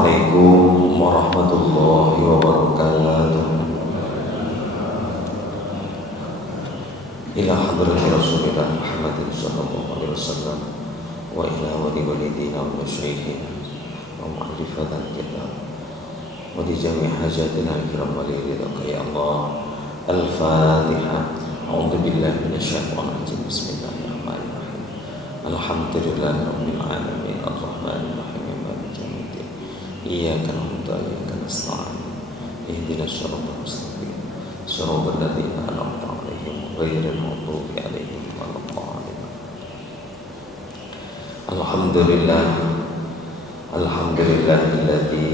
Assalamualaikum warahmatullahi wabarakatuh. Ila hadrati Rasulillah Muhammadin sallallahu alaihi wasallam wa ila wali walidina wa masyayikhina wa ma'rifatan kita wa di jami' hajatina ikram wa liridaka ya Allah. Al-Fatihah. A'udzu billahi minasyaitonir rajim. Bismillahirrahmanirrahim. Alhamdulillahi rabbil alamin arrahmanir rahim maliki yaumiddin. Iyyaka na'budu wa iyyaka nasta'in. Ihdinas siratal mustaqim. Siratal ladzina an'amta 'alaihim ghairil maghdubi 'alaihim waladdallin. Alhamdulillahilladzi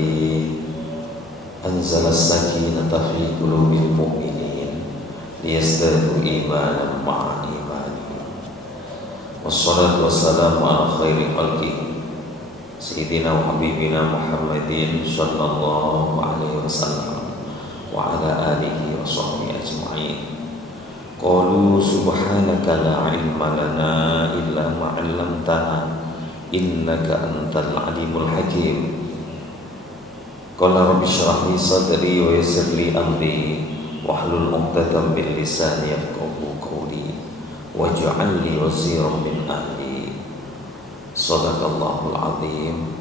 anzala as-sakinata fi qulubil mu'minin liyazdadu imanan ma'a imanihim. Wassalatu wassalamu ala khairi khalqihi Sayyidina wa Habibina Muhammadin sallallahu alaihi wasallam wa ala alihi wa sahbihi ajma'in. Qalu subhanaka la ilma lana illa ma 'allamtana innaka antal alimul hakim. Qala rabbi shrah li sadri wa yassir li amri wahlul 'uqdatam min lisani yafqahu qawli waj'al li waziran min ahli. Shadaqallahul azim.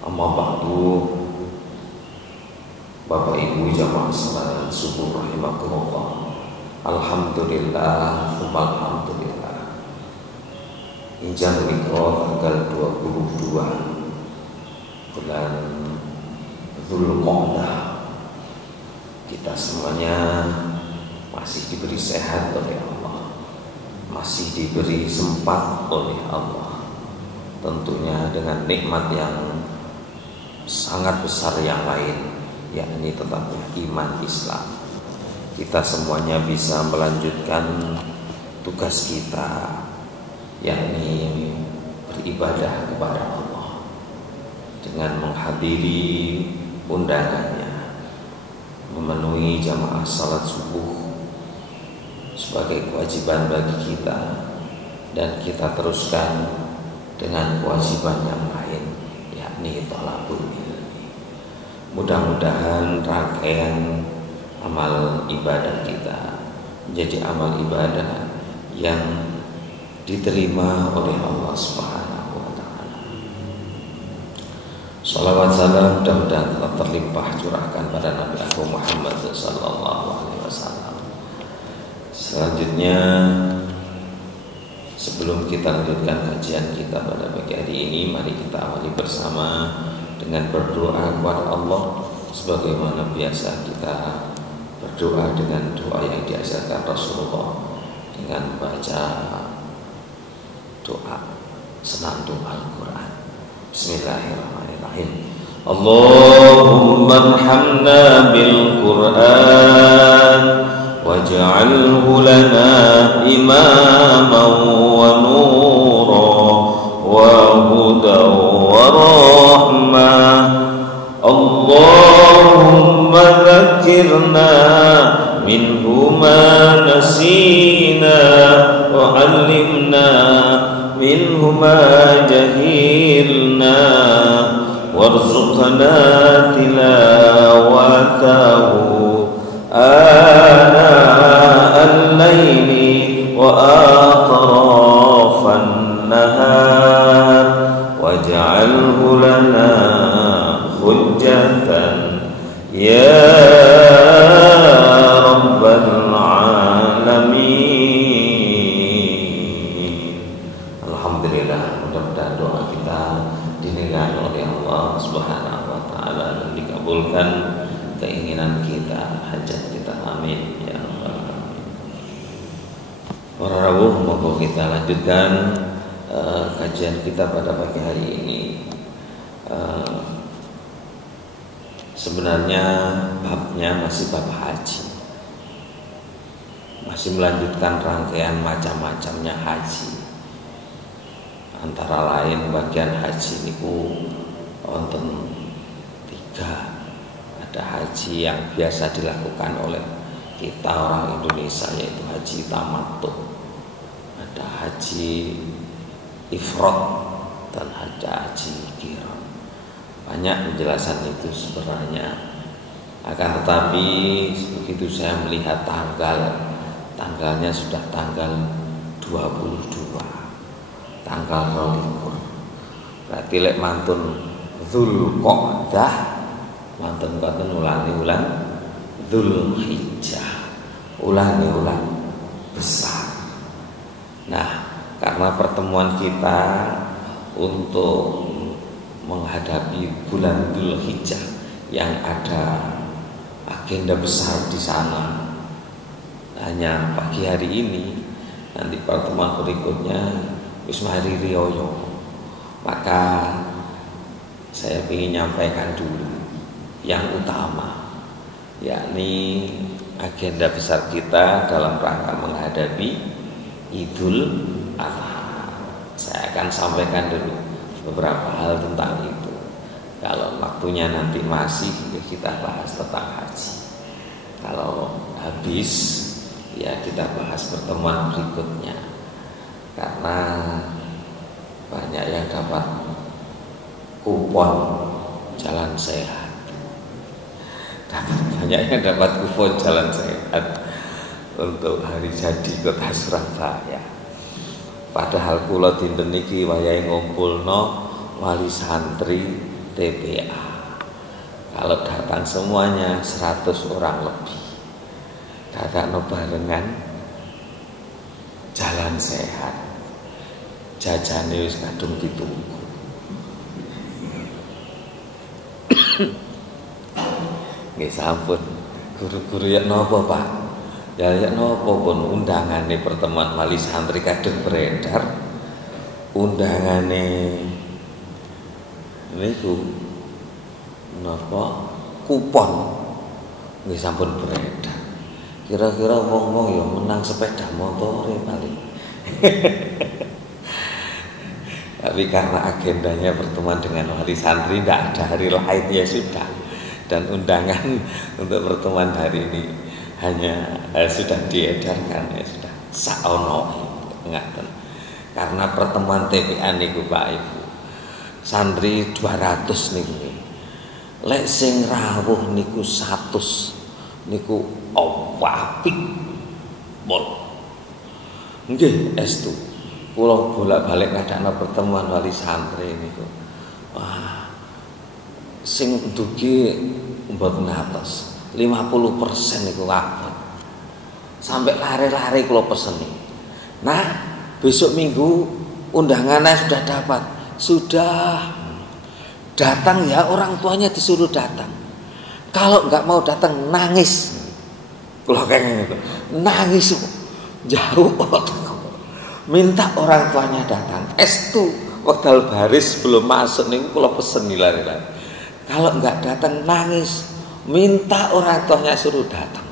Amma ba'du. Bapak Ibu jamaah salat subuh rahimakumullah. Alhamdulillah, alhamdulillah. Injang mikro tanggal 22 bulan Dzulqa'dah. Kita semuanya masih diberi sehat oleh Allah, masih diberi sempat oleh Allah, tentunya dengan nikmat yang sangat besar yang lain, yakni tetapnya iman Islam. Kita semuanya bisa melanjutkan tugas kita, yakni beribadah kepada Allah dengan menghadiri undangannya, memenuhi jamaah salat subuh sebagai kewajiban bagi kita, dan kita teruskan dengan kewajiban yang lain, yakni thalabul ilmi. Mudah-mudahan rangkaian amal ibadah kita menjadi amal ibadah yang diterima oleh Allah Subhanahu wa taala. Shalawat salam mudah-mudahan tetap terlimpah curahkan pada Nabi Agung Muhammad sallallahu alaihi wasallam. Selanjutnya, sebelum kita lanjutkan kajian kita pada pagi hari ini, mari kita awali bersama dengan berdoa kepada Allah sebagaimana biasa kita berdoa dengan doa yang diajarkan Rasulullah dengan membaca doa senandung Al-Quran. Bismillahirrahmanirrahim. Allahumma arhamna bil Quran waj'alhu lana imaman wa nuran wa hudan wa rahmah. Allahumma dhakkirna minhu ma nasina wa 'allimna minhu ma jahilna warzuqna tilawatahu ana al-laili wa atrafan nahar waj'alhu lana hujjatan ya rabbal alamin. Alhamdulillah, mudah-mudahan doa kita didengar oleh Allah Subhanahu wa taala dan dikabulkan keinginan kita, hajat kita. Amin ya rabbal alamin. Para rawuh, monggo kita lanjutkan kajian kita pada pagi hari ini. Sebenarnya babnya masih bab haji, masih melanjutkan rangkaian macam-macamnya haji. Antara lain bagian haji niku wonten 3. Ada haji yang biasa dilakukan oleh kita orang Indonesia, yaitu haji tamattu. Ada haji ifrad dan ada haji qiran. banyak penjelasan itu sebenarnya. Akan tetapi begitu saya melihat tanggalnya sudah tanggal 22, tanggal 22. Berarti lek mantun Dzulqa'dah, mantun ulang Dzulhijjah, ulang besar. Nah, karena pertemuan kita untuk menghadapi bulan Dzulhijjah yang ada agenda besar di sana hanya pagi hari ini, nanti pertemuan berikutnya Wisma Hari Rioyo, maka saya ingin nyampaikan dulu yang utama, yakni agenda besar kita dalam rangka menghadapi Idul Adha. Saya akan sampaikan dulu beberapa hal tentang itu. Kalau waktunya nanti masih, kita bahas tentang haji. Kalau habis, ya kita bahas pertemuan berikutnya. Karena banyak yang dapat kupon jalan sehat. Banyak yang dapat kupon jalan sehat untuk hari jadi Kota Surabaya. Padahal kula dinten niki wayahe ngumpulno wali santri TPA. Kalau datang semuanya 100 orang lebih, datang barengan jalan sehat, jajane wis kadung ditunggu. Nggih sampun, guru-guru ya napa Pak? Ya napa pun undangane pertemuan wali santri kadung beredar, undangane niku napa kupon nggih sampun beredar. Kira-kira wong-wong ya menang sepeda motor paling. Tapi karena agendanya pertemuan dengan wali santri, tidak ada hari lain ya sudah. Dan undangan untuk pertemuan hari ini hanya sudah diedarkan, ya sudah saono ngaten. Karena pertemuan TPA niku Pak Ibu, santri 200 niku. Lek sing rawuh niku 100 niku apik bol. Nggih estu. Kula bolak-balik ngadakno pertemuan wali santri niku. Wah, sing dugi mboten atos 50% niku kabeh. Sampai lare-lare kula peseni. Nah, besok minggu undangannya sudah dapat. Sudah datang ya, orang tuanya disuruh datang. Kalau enggak mau datang nangis. Kula kayaknya gitu. Nangis jauh. Minta orang tuanya datang. Estu wekdal baris belum masuk niku kula pesen lari-lari. Kalau enggak datang nangis, minta orang tuanya suruh datang.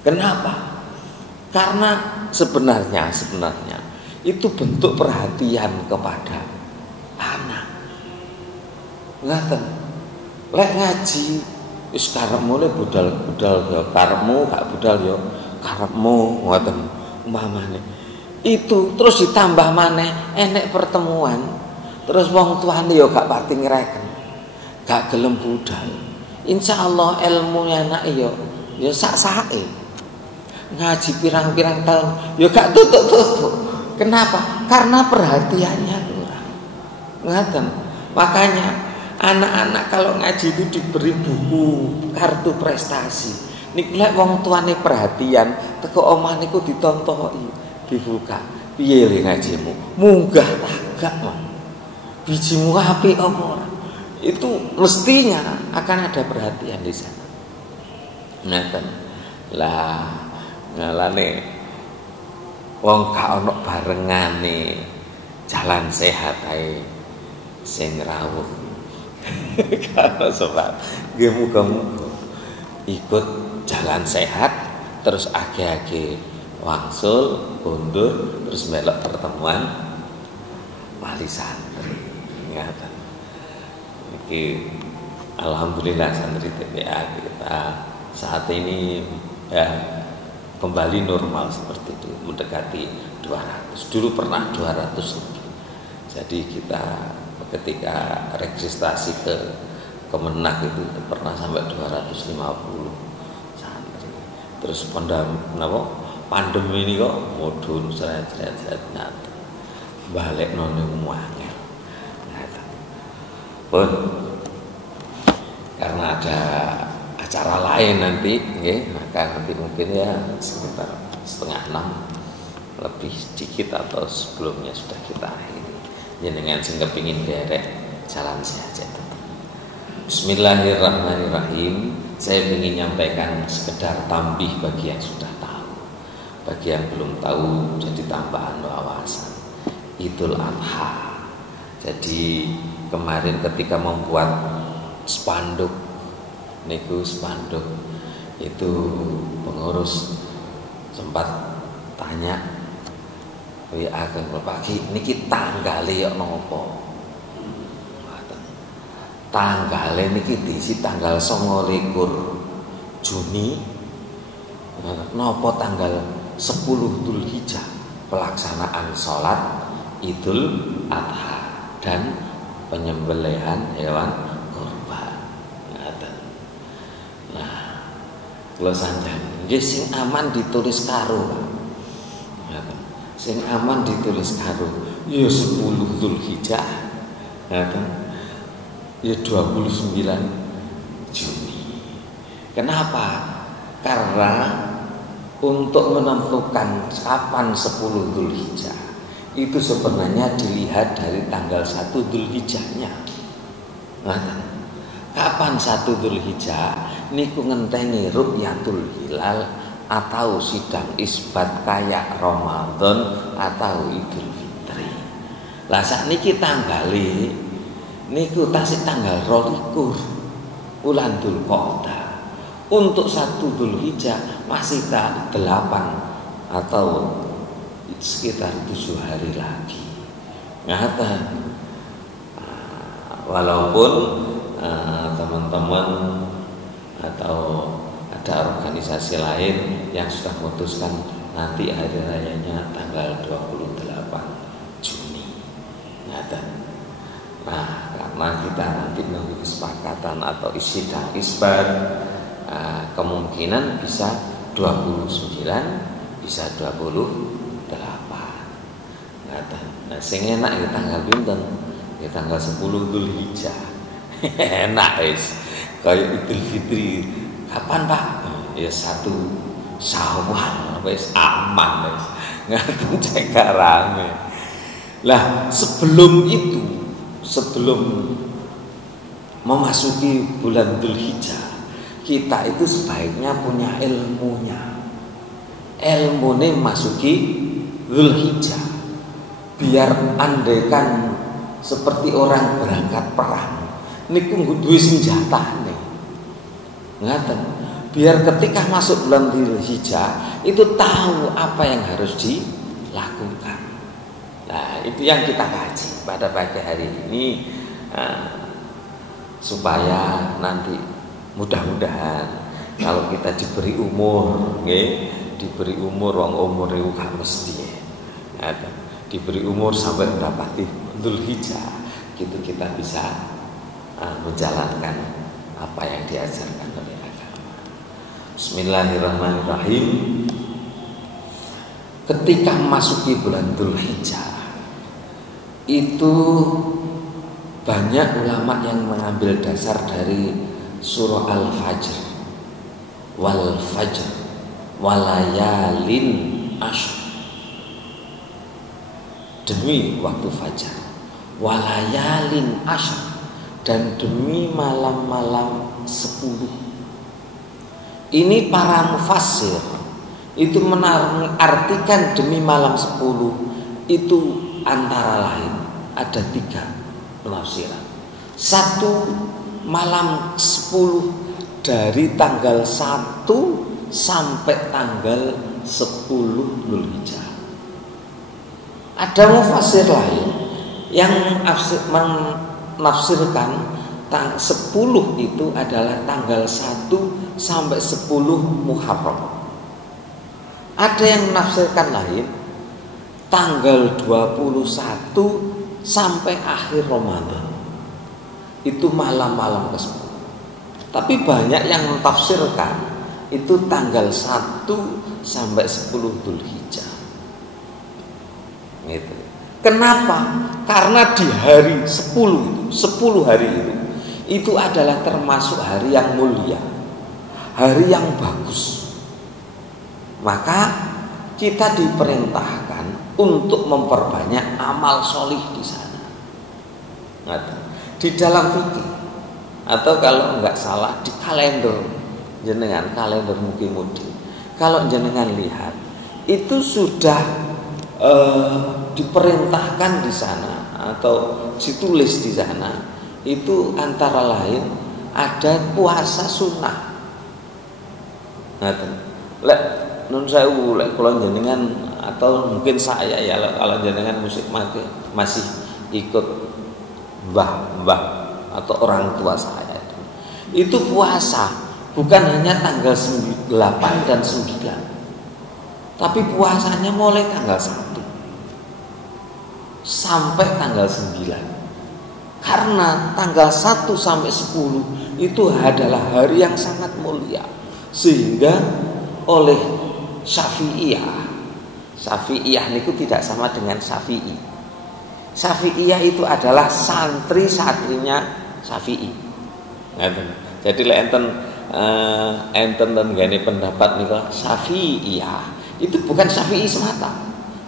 Kenapa? Karena sebenarnya itu bentuk perhatian kepada anak. Ngaten. Lek ngaji wis karepmu le budal-budal ya karepmu, gak budal ya karepmu, ngoten umpamane. Itu terus ditambah maneh enek pertemuan, terus wong tuane ya gak pati ngreken, gak gelem budal. Insyaallah ilmu anak ya sak-sake. Ngaji pirang-pirang tahun ya gak tutuk-tutuk. Kenapa? Karena perhatiannya kurang. Ngaten. Makanya anak-anak kalau ngaji itu diberi buku kartu prestasi. Nek lek wong tuane perhatian, teko omah niku ditontoki. Dibuka, piye le ngajimu? Munggah tagak mah. Bijimu apik apa ora? Itu mestinya akan ada perhatian di sana. Ngaten. Lah, ngalane wong gak ono barengane jalan sehat ae sing rawuh. Kalau sobat, nggih muga-muga ikut jalan sehat terus age-age wangsul, undur, terus melok pertemuan wali santri. Ngaten. Iki alhamdulillah santri TPA kita saat ini ya kembali normal seperti itu, mendekati 200. Dulu pernah 200 lebih. Jadi kita ketika registrasi ke Kemenak itu pernah sampai 250 santri. Terus pandemi ini kok mudhun seret nyata balik none muangel nyata pun karena ada acara lain nanti maka nanti mungkin ya sekitar 5:30 lebih sedikit atau sebelumnya sudah kita akhiri. Jenengan sing kepingin derek jalan saja. Bismillahirrahmanirrahim. Saya ingin nyampaikan sekedar tambih bagi yang sudah tahu. Bagi yang belum tahu jadi tambahan wawasan. Idul Adha. Jadi kemarin ketika membuat spanduk itu pengurus sempat tanya WA ke pagi niki tanggale ya nopo. Tanggale niki diisi tanggal 29 Juni nopo tanggal 10 Dzulhijjah pelaksanaan sholat Idul Adha dan penyembelihan hewan kurban. Nah, kalau sanjang nggih sing aman ditulis karo. Sing aman ditulis karo ya 10 Dzulhijjah ya 29 Juni. Kenapa? Karena untuk menentukan kapan 10 Dzulhijjah itu sebenarnya dilihat dari tanggal 1 Dzulhijjahnya. Kapan 1 Dzulhijjah niku ngentengi ru'yatul hilal atau sidang isbat kayak Ramadan atau Idul Fitri. Lah sakniki tanggale niku tasih tanggal 22 bulan Dzulqa'dah. Untuk 1 Dzulhijjah masih 8 atau sekitar 7 hari lagi. Walaupun teman-teman atau ada organisasi lain yang sudah memutuskan nanti hari rayanya tanggal 28 Juni. Nah, karena kita nanti menunggu kesepakatan atau sidang isbat, kemungkinan bisa 29, bisa 28. Nah, sing enak ya tanggal pinten? Ya tanggal 10 Dzulhijjah. Enak wis. Kayak Idul Fitri. Kapan Pak? Ya 1 Syawal wis aman wis. Ngaten cek rame. Lah sebelum memasuki bulan Dzulhijjah, kita itu sebaiknya punya ilmunya. Ilmune masuki Dzulhijjah. Biar andaikan seperti orang berangkat perang niku duwe senjatane. Ngaten. Biar ketika masuk bulan Dzulhijjah itu tahu apa yang harus dilakukan. Nah, itu yang kita kaji pada pagi hari ini supaya nanti mudah-mudahan kalau kita diberi umur, diberi umur wong umur itu gak mesti. Diberi umur sampai mendapati Dzulhijjah, gitu kita bisa menjalankan apa yang diajarkan oleh agama. Bismillahirrahmanirrahim. Ketika masuki bulan Dzulhijjah itu banyak ulama yang mengambil dasar dari surah Al-Fajr, wal fajr walayalin ashr, demi waktu fajar, walayalin ashr, dan demi malam-malam 10. Ini para mufassir itu menartikan demi malam 10 itu antara lain ada 3 penafsiran. 1, malam 10 dari tanggal 1 sampai tanggal 10 Dzulhijjah. Ada mufassir lain yang menafsirkan 10 itu adalah tanggal 1 sampai 10 Muharram. Ada yang menafsirkan lain tanggal 21 sampai akhir Ramadan. Itu malam-malam ke-10. Tapi banyak yang mentafsirkan itu tanggal 1 sampai 10 Dzulhijjah. Gitu. Kenapa? Karena di hari 10 hari itu adalah termasuk hari yang mulia, hari yang bagus. Maka kita diperintahkan untuk memperbanyak amal solih di sana. Di dalam fikih, atau kalau enggak salah di kalender jenengan, kalender Mugi-Mudi, kalau jenengan lihat itu sudah diperintahkan di sana atau ditulis di sana, itu antara lain ada puasa sunnah. Lek nun sewu, lek kula jenengan atau mungkin saya ya, kalau jenengan musik masih ikut mbah-mbah atau orang tua saya itu puasa bukan hanya tanggal 8 dan 9, tapi puasanya mulai tanggal 1 sampai tanggal 9. Karena tanggal 1 sampai 10 itu adalah hari yang sangat mulia, sehingga oleh Syafi'iyah niku tidak sama dengan Syafi'i. Syafi'iyah itu adalah santri-santrinya Syafi'i. Jadi lek enten tenggane pendapat niku Syafi'iyah itu bukan Syafi'i semata.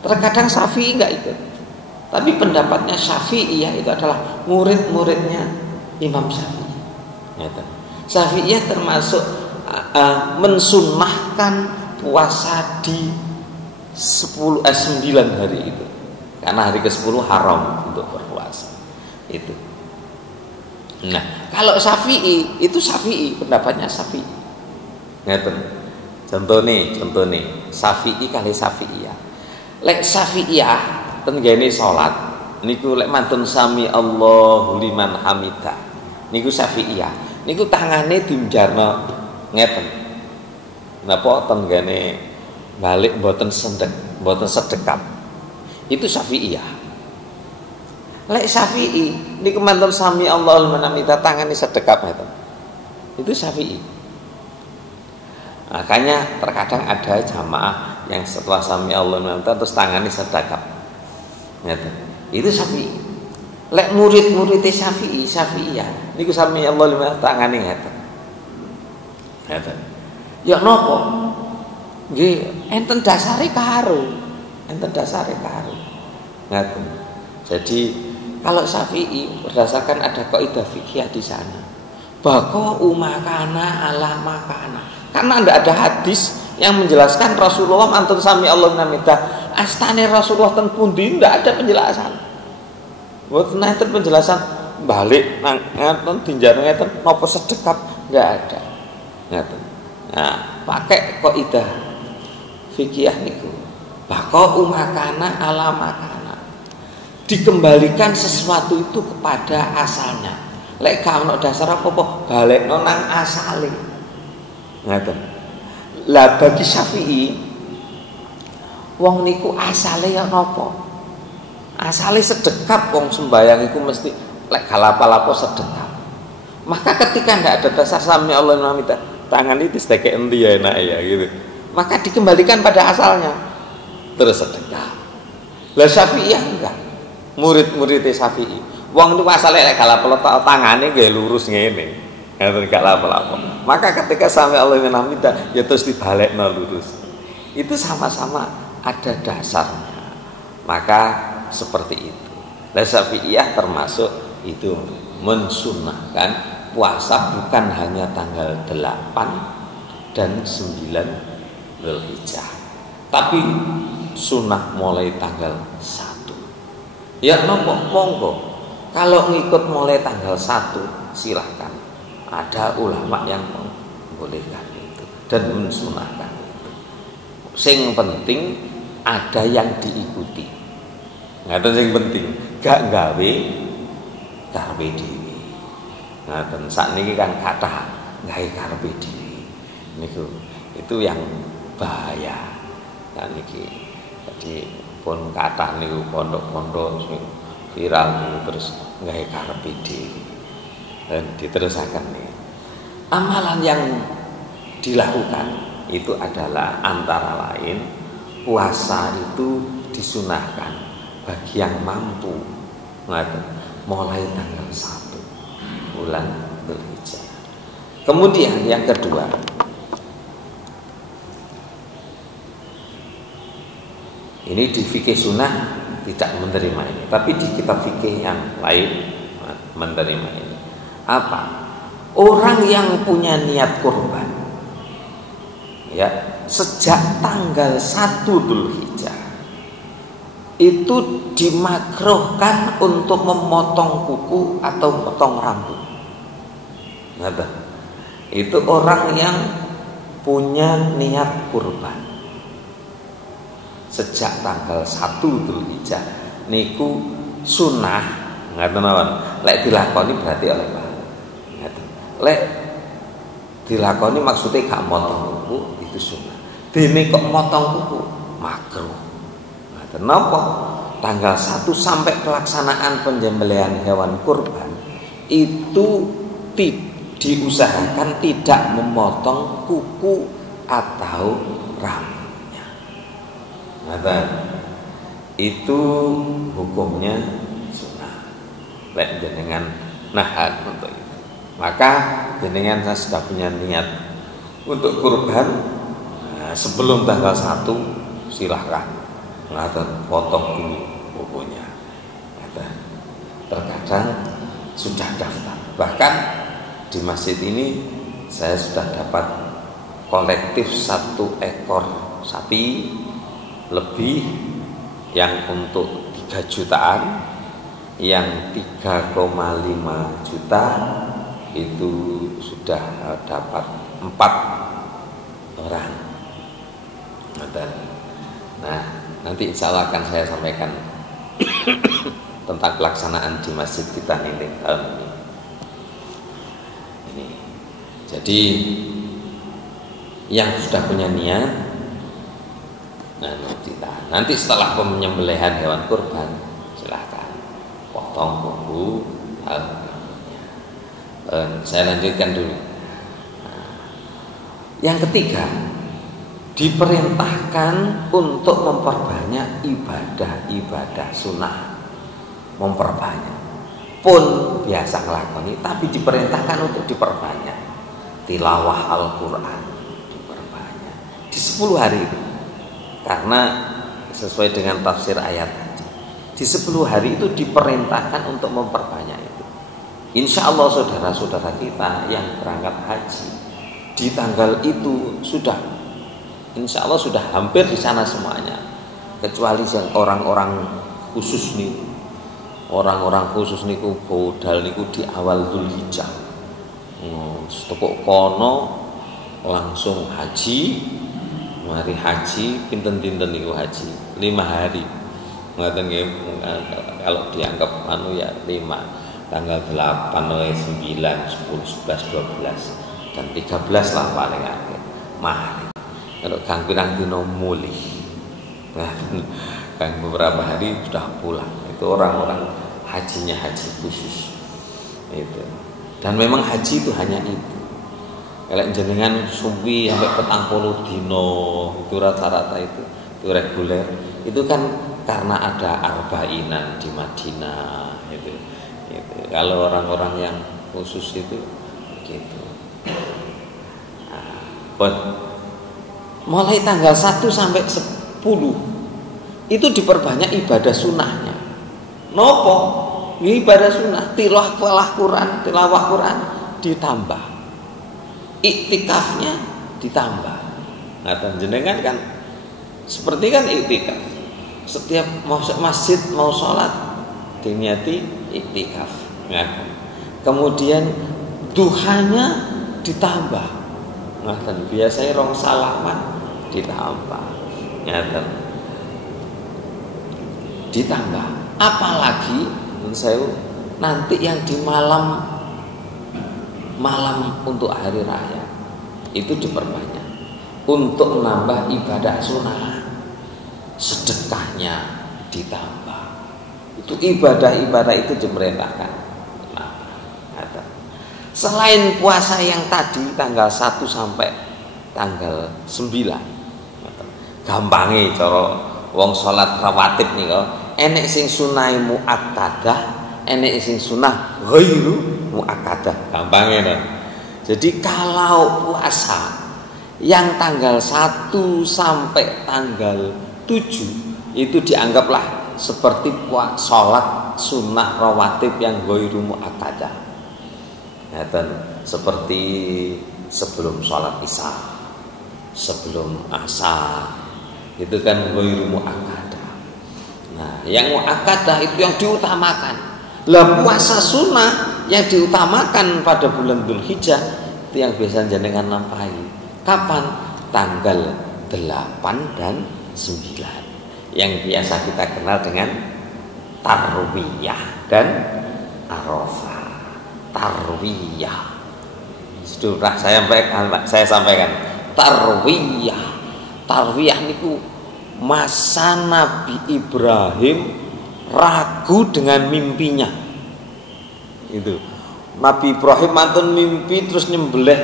Terkadang Syafi'i enggak ikut. Tapi pendapatnya Syafi'iyah itu adalah murid-muridnya Imam Syafi'i. Syafi'iyah termasuk mensunnahkan puasa di 9 hari itu. Karena hari ke-10 haram untuk berpuasa. Itu. Nah, kalau Syafi'i itu Syafi'i, pendapatnya Syafi'i. Ngeten. Contoh nih, Syafi'i kali Syafi'iyah. Lek Syafi'iyah tenggene salat niku lek mantun sami Allahu liman hamidah. Niku Syafi'iyah. Niku tangane dimjarno ngeten. Napa tenggene balik mboten sedekap. Itu Syafi'iyah. Lek Syafi'i niku mantun sami Allahu liman hamidah tangane sedekap ngeten. Itu Syafi'i. Makanya terkadang ada jamaah yang setelah sami Allahu liman hamidah terus tangane sedekap. Ngeten. Itu Syafi'i. Lek murid-murid Syafi'iyah niku sami Allah liman tangane ngeten. Ngeten. Ya napa? Nggih, enten dasare karo. Ngeten. Jadi kalau Syafi'i berdasarkan ada kaidah fikih di sana. Baqa'u makana ala makana. Karena tidak ada hadis yang menjelaskan Rasulullah mantun sami Allah namidah astane Rasulullah ten pundi, tidak ada penjelasan. Mboten enten penjelasan balik nang ngaten dinjarno ngeten napa sedekap, enggak ada. Ngaten. Nah, pakai kaidah fikih niku. Baqa'u makana ala makana. Dikembalikan sesuatu itu kepada asalnya. Lek gak ono dasar apa-apa, balekno nang asale. Ngaten. Lah bagi Syafi'i wong niku asale ya napa? Asale sedekap, wong sembayang iku mesti lek galapa-lapo sedekap. Maka ketika ndak ada dasar sami Allah namidah, tangan itu sedekek endi ya enak ya gitu. Maka dikembalikan pada asalnya. Terus sedekap. Lah Syafi'iyah enggak. Murid-murid Syafi'i. Wong niku asale lek galapa tangane nggih lurus ngene. Ngaten gak lapo-lapo. Maka ketika sami Allah namidah ya terus dibalekno lurus. Itu sama-sama ada dasarnya. Maka seperti itu. Lah Syafi'iyah termasuk itu mensunnahkan puasa bukan hanya tanggal 8 dan 9 Dzulhijjah, tapi sunnah mulai tanggal 1. Ya monggo. Kalau ngikut mulai tanggal 1 silahkan. Ada ulama yang membolehkan itu dan mensunahkan itu. Sing penting ada yang diikuti. Ngaten sing penting, gak gawe karepe dhewe. Ngaten sakniki kan kathah gawe karepe dhewe. Niku itu yang bahaya. Kan iki. Jadi pun kathah niku pondok-pondok sing viral nih, terus nggak karepe dhewe. Dan diterusakan nih. Amalan yang dilakukan itu adalah antara lain puasa itu disunahkan bagi yang mampu mulai tanggal 1 bulan Dzulhijjah. Kemudian yang kedua, ini di fikih sunnah tidak menerima ini, tapi di kitab fikih yang lain menerima ini. Apa? Orang yang punya niat kurban, ya, sejak tanggal 1 Dzulhijjah itu dimakruhkan untuk memotong kuku atau potong rambut. Nggak, itu orang yang punya niat kurban sejak tanggal 1 Dzulhijjah niku sunah, ngaten mawon. Lek dilakoni berarti oleh pahala. Ngaten. Lek dilakoni maksudnya gak motong kuku itu sunah. Dene kok motong kuku makruh. Ngaten napa? Tanggal 1 sampai pelaksanaan penyembelihan hewan kurban itu diusahakan tidak memotong kuku atau rambutnya. Ngaten. Itu hukumnya sunnah. Lek jenengan nahan untuk itu, maka jenengan saya sudah punya niat untuk kurban, nah, sebelum tanggal 1 silahkan ngaten potong dulu kukunya. Terkadang sudah daftar, bahkan di masjid ini saya sudah dapat kolektif 1 ekor sapi lebih yang untuk 3 jutaan, yang 3,5 juta itu sudah dapat 4 orang. Nah, nanti insya Allah akan saya sampaikan tentang pelaksanaan di masjid kita nih tahun ini. Jadi yang sudah punya niat, nanti setelah penyembelihan hewan kurban silakan potong kuku. Saya lanjutkan dulu. Yang ketiga, diperintahkan untuk memperbanyak ibadah sunnah, memperbanyak. Pun biasa ngelakoni, tapi diperintahkan untuk diperbanyak. Tilawah Al-Quran diperbanyak di 10 hari itu, karena sesuai dengan tafsir ayat tadi, di 10 hari itu diperintahkan untuk memperbanyak itu. Insya Allah saudara-saudara kita yang berangkat haji di tanggal itu sudah, insya Allah sudah hampir di sana semuanya, kecuali yang orang-orang khusus nih, orang-orang khusus niku bodal niku di awal Dzulhijjah. Toko kono langsung haji, mari haji pinten-pinten niku haji 5 hari. Ngoten nggih, kalau dianggap ya 5, tanggal 8, 9, 10, 11, 12 dan 13 lah paling akhir. Mari. Kalau kang pirang dino mulih. Nah, kang beberapa hari sudah pulang. Itu orang-orang hajinya haji khusus. Itu. Dan memang haji itu hanya itu. Kalau jenengan suwi sampai 40 dino itu rata-rata itu reguler. Itu kan karena ada arbainan di Madinah itu. Kalau orang-orang yang khusus itu begitu. Mulai tanggal 1 sampai 10 itu diperbanyak ibadah sunnahnya. Nopo? Ibadah sunnah, tilawah Quran ditambah, iktikafnya ditambah. Nah, jenengan kan seperti kan iktikaf, setiap mau masjid mau sholat diniati iktikaf. Nah, kemudian duhanya ditambah. Nah, biasanya rong salaman ditambah. Nyata ditambah. Apalagi saya nanti yang di malam untuk hari raya itu diperbanyak untuk menambah ibadah sunnah, sedekahnya ditambah. Itu ibadah-ibadah itu diperintahkan. Nah, selain puasa yang tadi tanggal 1 sampai tanggal 9, gampangnya cara wong salat rawatib nih kok, enek sing sunai muakkadah, enek sing sunah ghairu muakkadah, gampangnya nih. Jadi kalau puasa yang tanggal 1 sampai tanggal 7 itu dianggaplah seperti sholat sunnah rawatib yang ghairu muakkadah. Seperti sebelum sholat isya, sebelum asar, itu kan ghairu muakkadah. Nah, yang muakkadah itu yang diutamakan. Lah puasa sunnah yang diutamakan pada bulan Dzulhijjah itu yang biasa jenengan lampahi. Kapan? Tanggal 8 dan 9 yang biasa kita kenal dengan Tarwiyah dan Arafah. Tarwiyah sudah saya sampaikan Tarwiyah niku masa Nabi Ibrahim ragu dengan mimpinya. Itu Nabi Ibrahim mantun mimpi terus nyembelih,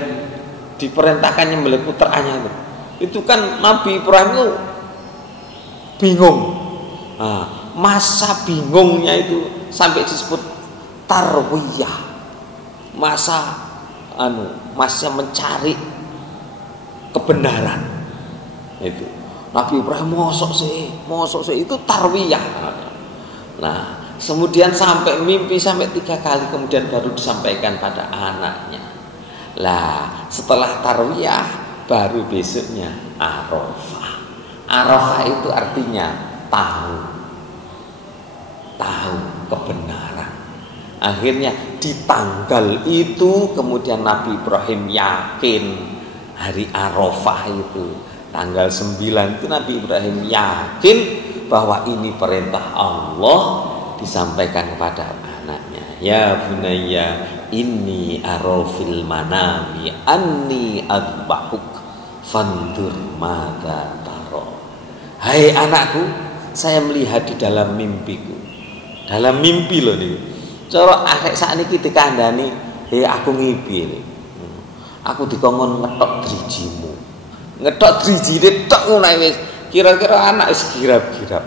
diperintahkan nyembelih putranya itu kan Nabi Ibrahim itu bingung. Nah, masa bingungnya itu sampai disebut tarwiyah, masa mencari kebenaran. Itu Nabi Ibrahim mosok sih itu tarwiyah. Nah, kemudian sampai mimpi sampai 3 kali, kemudian baru disampaikan pada anaknya. Lah setelah tarwiyah baru besoknya Arafah. Arafah itu artinya tahu kebenaran. Akhirnya di tanggal itu kemudian Nabi Ibrahim yakin hari Arafah itu tanggal 9 itu Nabi Ibrahim yakin bahwa ini perintah Allah disampaikan kepada anaknya. Ya bunayya inni arafil manami anni adbahuk fandur madza tara. Hai anakku, saya melihat di dalam mimpiku. Dalam mimpi loh nih. Cara arek sakniki dikandani, "Hei aku ngipi nih. Aku dikongkon ngetok drijimu." Ngetok drijine tok ngono wis. Kira-kira anak wis girap-girap.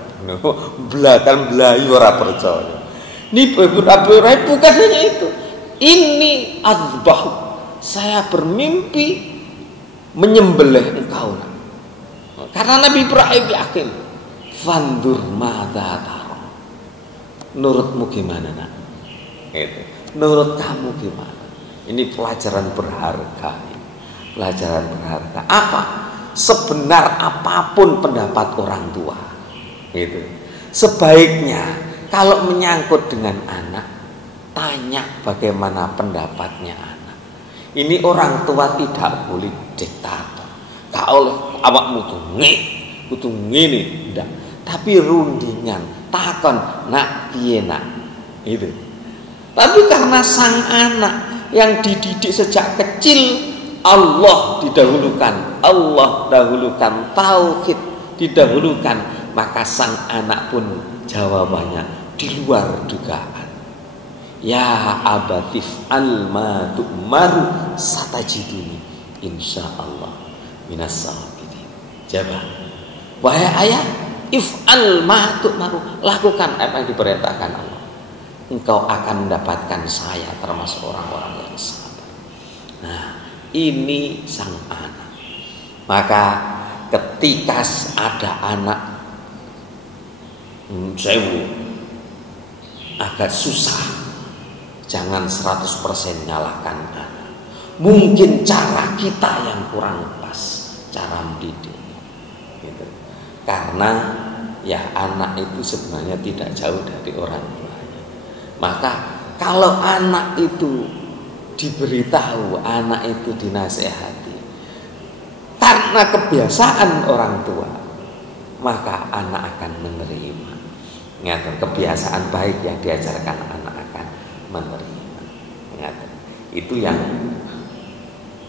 Belakang belayu ora percaya. Ini bukan hanya itu. Ini adbah. Saya bermimpi menyembelih engkau. Karena Nabi Ibrahim yakin. Fandur madza tara. Nurutmu gimana nak? Itu. Menurut kamu gimana? Ini pelajaran berharga. Pelajaran berharga. Apa? Sebenar apapun pendapat orang tua, gitu. Sebaiknya kalau menyangkut dengan anak, tanya bagaimana pendapatnya anak. Ini orang tua tidak boleh diktator. Gak oleh awakmu tuh ngene, ndak. Tapi rundingan, takon nak piye nak. Itu. Tapi karena sang anak yang dididik sejak kecil Allah dahulukan, tauhid didahulukan, maka sang anak pun jawabannya di luar dugaan. Ya abatif alma tu'maru satajiduni insyaallah minas sabirin. Jawab, wahai ayah, if'al ma tu'maru, lakukan apa yang diperintahkan Allah, engkau akan mendapatkan saya termasuk orang-orang yang sabar. Nah, ini sang anak. Maka ketika ada anak agak susah, jangan 100% nyalahkan anak. Mungkin cara kita yang kurang pas, cara mendidik gitu. Karena ya anak itu sebenarnya tidak jauh dari orang tuanya. Maka kalau anak itu diberitahu, anak itu dinasehati karena kebiasaan orang tua, maka anak akan menerima. Ingat, kebiasaan baik yang diajarkan anak akan menerima. Ingat, itu yang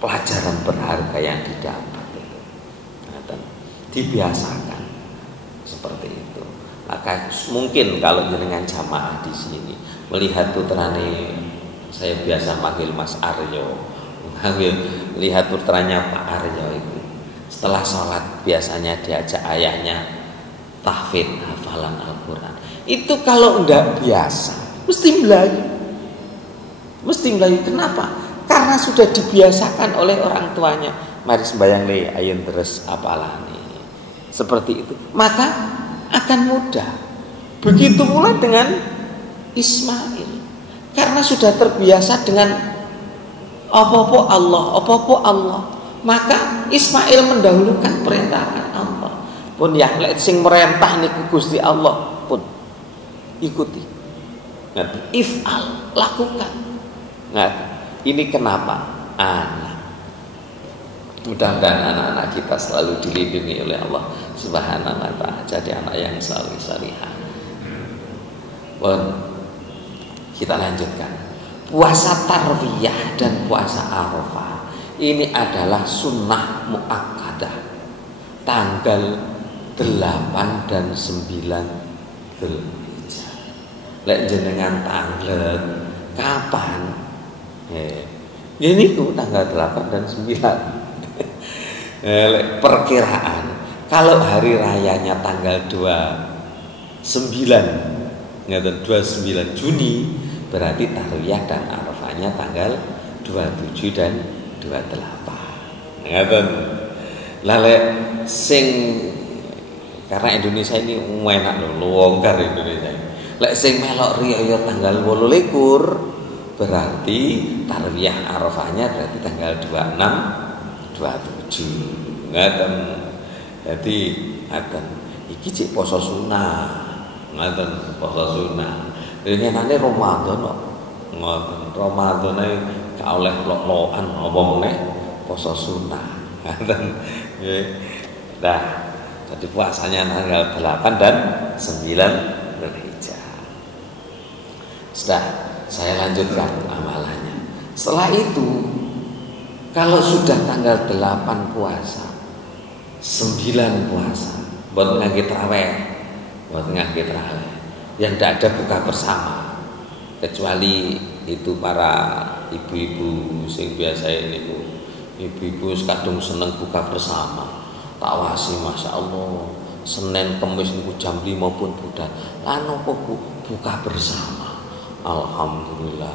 pelajaran berharga yang didapat. Ingat, dibiasakan seperti itu. Maka mungkin kalau jenengan jamaah di sini melihat putrane, saya biasa manggil Mas Aryo, lihat putranya Pak Aryo itu setelah sholat biasanya diajak ayahnya tahfidz hafalan Al-Quran. Itu kalau enggak biasa mesti melayu. Kenapa? Karena sudah dibiasakan oleh orang tuanya. Mari sembayang le ayun terus apalane. Seperti itu. Maka akan mudah. Begitu pula dengan Ismail. Karena sudah terbiasa dengan apa-apa Allah. Maka Ismail mendahulukan perintah Allah. Pun ya lek sing merentah niku Gusti Allah pun ikuti. If'al, lakukan. Ini kenapa? Anak. Mudah-mudahan anak-anak kita selalu dilindungi oleh Allah Subhanahu wa ta'ala, jadi anak yang salihah. Kita lanjutkan. Puasa tarwiyah dan puasa Arafah ini adalah sunnah muakkadah. Tanggal 8 dan 9 Dzulhijjah. Lek jenengan tanglet kapan? Ini tuh tanggal 8 dan 9. Perkiraan kalau hari rayanya tanggal 29 Juni, berarti tarwiyah dan arafahnya tanggal 27 dan 28. Ngaten. Lale sing karena Indonesia ini enak lho, longgar Indonesia. Lek sing melok riyo tanggal 28 berarti tarwiyah arafahnya berarti tanggal 26 27. Ngaten. Jadi ngaten iki cek poso sunah. Ngaten poso sunah. Renane Ramadan kok. Ngoten. Ramadan gak oleh lok-lokan apa meneh poso sunah. Ngaten. Nah, jadi puasanya tanggal 8 dan 9 Dzulhijjah. Sudah, saya lanjutkan amalannya. Setelah itu, kalau sudah tanggal 8 puasa, 9 puasa, buat ngangge tarawih, yang tidak ada buka bersama, kecuali itu para ibu-ibu sing biasa ini bu, ibu-ibu kadung seneng buka bersama, tawasi masya Allah, Senin Kamis niku jam 5 pun budal, lan apa bu buka bersama, alhamdulillah,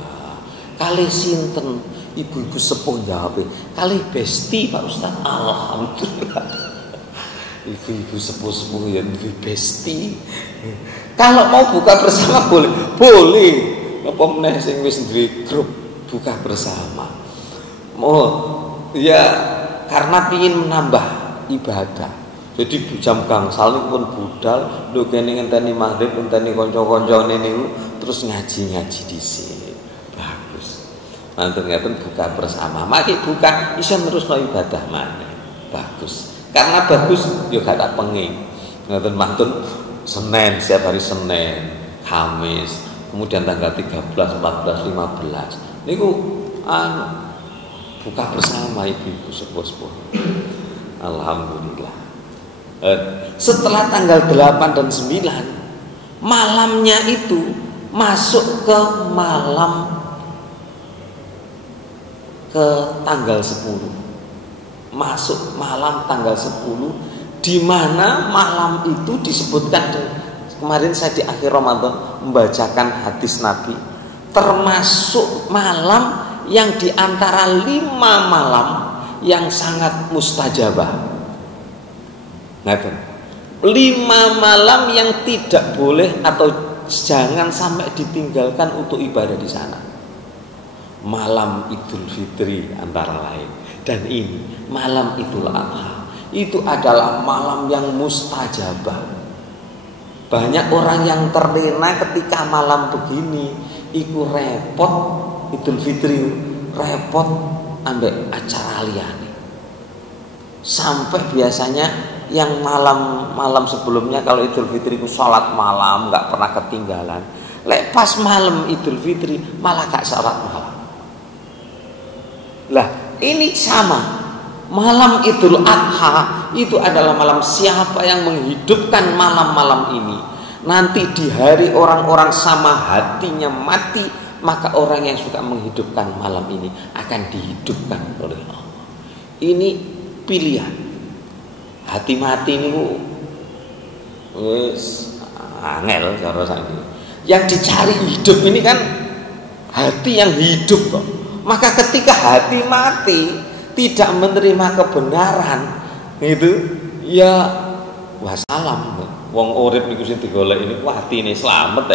kali sinten ibu-ibu sepuh jawab, kali besti Pak Ustaz, alhamdulillah. Ibu-ibu sepuh-sepuh yang besti. Kalau mau buka bersama boleh. Apa meneh sing wis duwe grup buka bersama. Mau ya karena ingin menambah ibadah. Jadi jam gangsal pun budal, lho kene ngenteni maghrib ngenteni kanca-kancane niku terus ngaji-ngaji di sini. Bagus. Mantun-mantun buka bersama. Maki buka iso terusno ibadah maneh. Bagus. Karena bagus yo gak tak penging. Ngoten mantun Senin, setiap hari Senin, Kamis, kemudian tanggal 13, 14, 15. Niku buka bersama ibu-ibu sepuh-sepuh. Alhamdulillah. Setelah tanggal 8 dan 9, malamnya itu masuk ke tanggal 10. Masuk malam tanggal 10, di mana malam itu disebutkan, kemarin saya di akhir Ramadan membacakan hadis Nabi, termasuk malam yang diantara 5 malam yang sangat mustajabah. Ngaten. 5 malam yang tidak boleh atau jangan sampai ditinggalkan untuk ibadah di sana. Malam Idul Fitri antara lain. Dan ini malam Idul Adha, itu adalah malam yang mustajabah. Banyak orang yang terlena ketika malam begini, iku repot Idul Fitri, repot ambek acara liyane. Sampai biasanya yang malam sebelumnya kalau Idul Fitri ku salat malam nggak pernah ketinggalan. Lek pas malam Idul Fitri malah gak salat malam. Lah ini sama, malam Idul Adha itu adalah malam siapa yang menghidupkan malam-malam ini, Nanti di hari orang-orang sama hatinya mati, maka orang yang suka menghidupkan malam ini akan dihidupkan oleh Allah. Ini pilihan. Hati mati ini wis angel cara sakniki. Yang dicari hidup ini kan hati yang hidup kok. Maka ketika hati mati tidak menerima kebenaran itu ya wassalam. Wong urip niku sing digolek ini atine slamet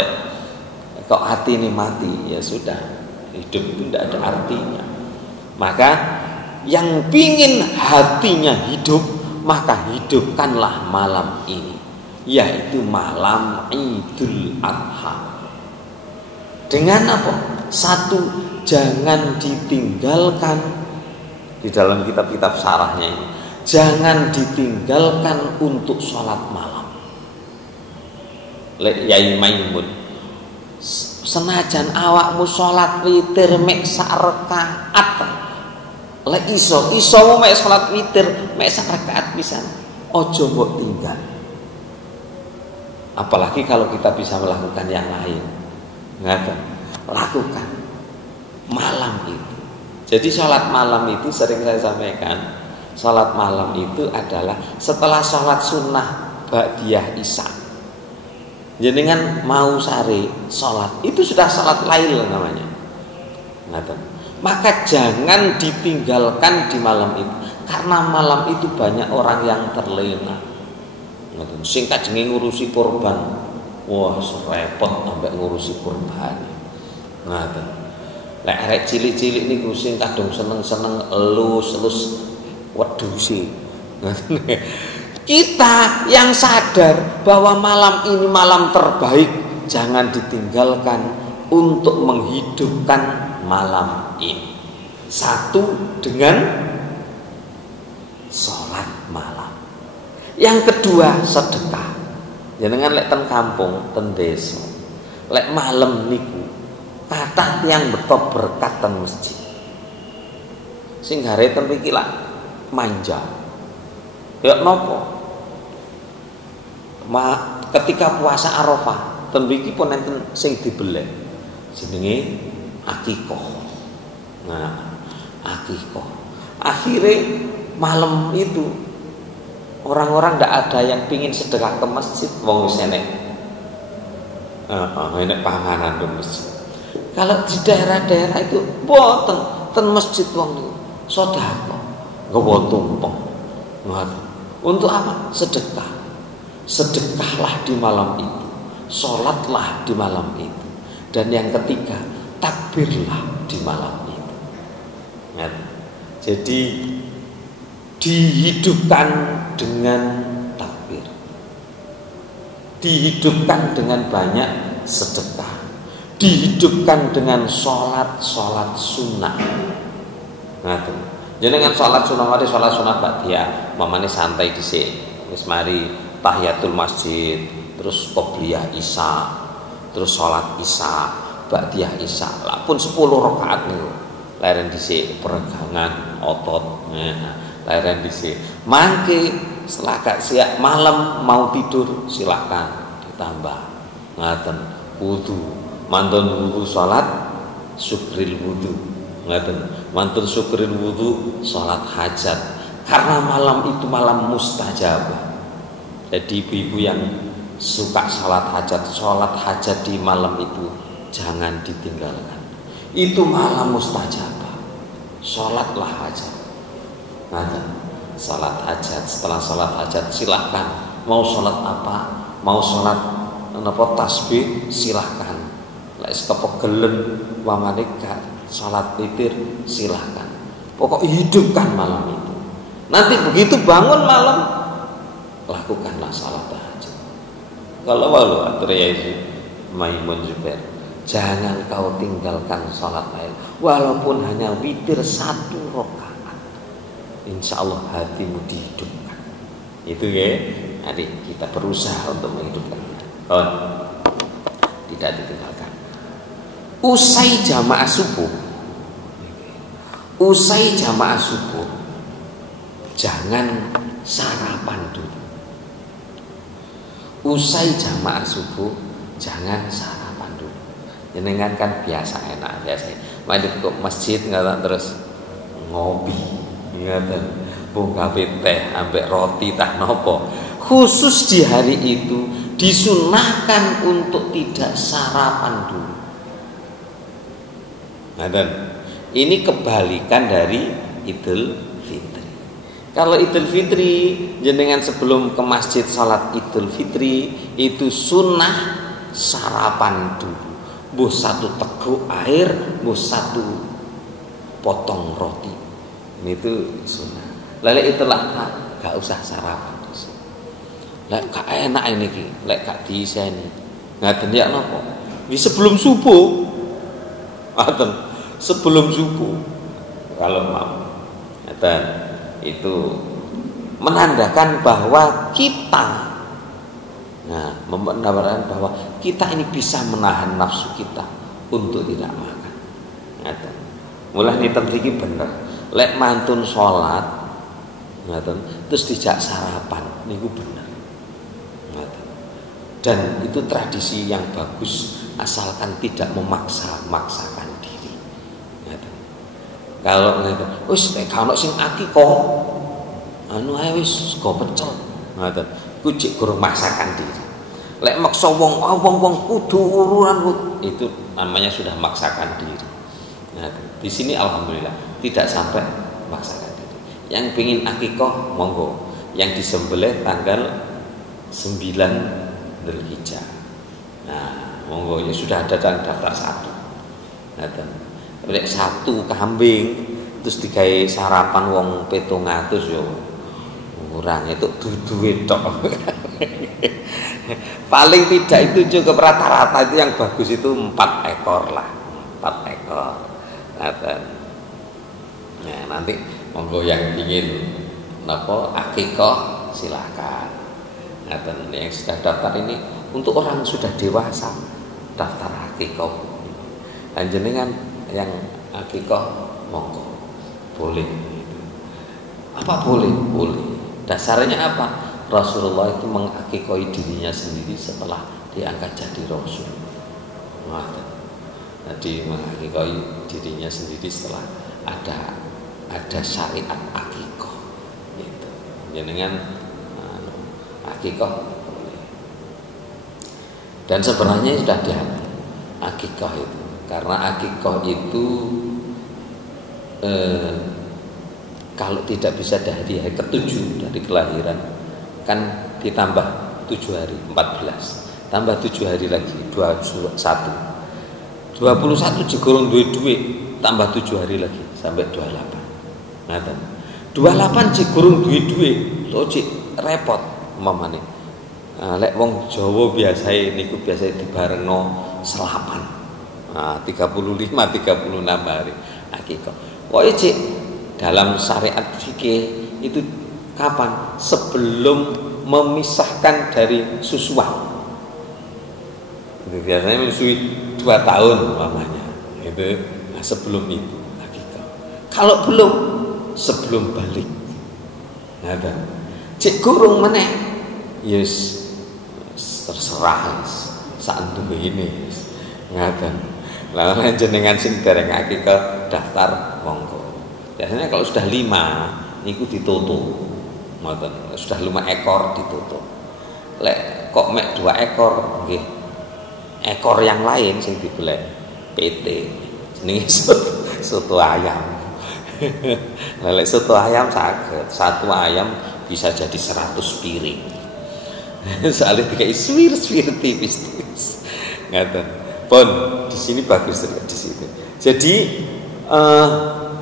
kok hati ini mati ya sudah, hidup itu tidak ada artinya. Maka yang pingin hatinya hidup, maka hidupkanlah malam ini, yaitu malam Idul Adha. Dengan apa? Satu, jangan ditinggalkan di dalam kitab-kitab syarahnya ini, jangan ditinggalkan untuk sholat malam. Lek Yai Maimun, senajan awakmu sholat witir mek sak rakaat, lek iso mek sholat witir mek sak rakaat pisan, ojo mbok tinggal. Apalagi kalau kita bisa melakukan yang lain, lakukan malam itu. Jadi sholat malam itu sering saya sampaikan, sholat malam itu adalah setelah sholat sunnah ba'diyah isya. Jenengan mau sare sholat itu sudah sholat lail namanya. Maka jangan ditinggalkan di malam itu, karena malam itu banyak orang yang terlena. Sing kajenge ngurusi korban, wah repot ambek ngurusi korban. Lek arek cilik-cilik niku sing kadung seneng-seneng elus-elus wedhuse. Kita yang sadar bahwa malam ini malam terbaik, jangan ditinggalkan untuk menghidupkan malam ini. Satu, dengan sholat malam. Yang kedua, sedekah. Jenengan lek ten kampung, ten desa, lek malam niku kathah tiyang beto berkat ten masjid. Sing gare ten mriki lak manja. Ya napa? Ketika puasa Arafah, ten mriki pun enten sing dibeleh. Jenenge akikah. Nah, akikah. Akhirnya malam itu orang-orang tidak ada yang pingin sedekah ke masjid, wong wis enek. Enek panganan di masjid. Kalau di daerah-daerah itu boten ten masjid wong niku sedekah. Nggawa tumpeng. Untuk apa? Sedekah. Sedekahlah di malam itu, sholatlah di malam itu, dan yang ketiga, takbirlah di malam itu. Jadi dihidupkan dengan takbir, dihidupkan dengan banyak sedekah, dihidupkan dengan sholat sunnah. Jadi dengan sholat sunnah mari sholat sunnah ba'diyah, mamane santai dhisik, wis mari tahiyatul masjid, terus qobliyah isya, terus sholat isya, ba'diyah isya. Lah pun 10 rakaat niku. Leren dhisik peregangan otot, leren dhisik. Mangke setelah gak siap malam mau tidur silakan ditambah. Ngaten wudu, mantun wudu salat syukril wudu. Ngaten mantun syukril wudu salat hajat. Karena malam itu malam mustajabah. Jadi ibu-ibu yang suka sholat hajat di malam itu jangan ditinggalkan. Itu malam mustajabah. Sholatlah hajat. Sholat hajat. Setelah sholat hajat silahkan. Mau sholat apa? Mau sholat tasbih silahkan. Lek kepegelen wamanika sholat witir silahkan. Pokok hidupkan malam itu. Nanti begitu bangun malam, lakukanlah salat tahajud. Kalau walau atur Yai Maimun Zubair, jangan kau tinggalkan salat lain, walaupun hanya witir 1 rakaat. Insya Allah hatimu dihidupkan. Itu ya. Adik kita berusaha untuk menghidupkan. Kawan, tidak ditinggalkan. Usai jamaah subuh, jangan sarapan dulu. usai jamaah subuh jangan sarapan dulu. Jenengan kan biasa enak biasa. Mandi ke masjid nggak terus ngopi, ngaten, buka teh, ambek roti tak nopo. Khusus di hari itu disunahkan untuk tidak sarapan dulu. Ngaten. Ini kebalikan dari Idul Fitri. Kalau Idul Fitri jenengan sebelum ke masjid salat Idul Fitri itu sunnah sarapan dulu. Buh satu teguk air, buh satu potong roti. Ini itu sunnah. Lalu itulah gak usah sarapan. Lek gak enak ini ki, lek gak diiseni. Ngaten ya napa? Di sebelum subuh. Ngaten. Sebelum subuh kalau mau itu menandakan bahwa kita menandakan bahwa kita ini bisa menahan nafsu kita untuk tidak makan. Mulai nitem iki bener lek mantun salat terus dijak sarapan niku bener. Dan itu tradisi yang bagus asalkan tidak memaksakan diri. Kalau ngeten, wis nek ana sing akikah, anu ae wis sego pecel. Ngoten. Ku cek gurung maksakan diri. Lek maksa wong kudu urunan itu namanya sudah maksakan diri. Nah, di sini alhamdulillah tidak sampai maksakan diri. Yang pengin akikah monggo, yang disembelih tanggal 9 Dzulhijjah. Nah, monggo ya sudah ada dalam daftar 1. Ngoten. Lek 1 kambing terus digawe sarapan wong 700 yo kurang itu duwe tok. Paling tidak itu cukup rata-rata itu yang bagus itu 4 ekor lah. 4 ekor. Nah, nanti monggo yang ingin napa akikah silakan. Yang sudah daftar ini untuk orang sudah dewasa daftar akikah. Panjenengan yang akikah monggo boleh. Apa boleh? Boleh. Dasarnya apa? Rasulullah itu mengakikahi dirinya sendiri setelah diangkat jadi Rasul. Jadi mengakikahi dirinya sendiri setelah ada syariat akikah. Gitu. Dengan akikah boleh. Dan sebenarnya sudah dihapus akikah itu. Karena akikah itu kalau tidak bisa dari hari ke-7 dari kelahiran kan ditambah 7 hari 14 tambah 7 hari lagi 21 jigorong duwe tambah 7 hari lagi sampai 28 ngaten 28 jigorong duwe to cik repot mamane lek wong Jawa biasae niku biasa dibarengno selapan 35 36 hari akikah kok cik dalam syariat fikih itu kapan? Sebelum memisahkan dari susuan. Itu biasanya menyusui 2 tahun namanya. Itu sebelum itu akikah. Kalau belum sebelum balik. Ada. Cek gurung meneh. Yes terserah saat duwe ini. Ngaten. Lah jenengan sing dereng akikah daftar monggo. Biasanya kalau sudah 5 niku ditutup. Ngoten, sudah 5 ekor ditutup. Lek kok mek 2 ekor nggih. Ekor yang lain sing dibelek PT. Jenenge soto ayam. Lek soto ayam saged, 1 ayam bisa jadi 100 piring. Soalnya dikai swir-swir tipis-tipis. Ngoten. Pun di sini bagus di sini. Jadi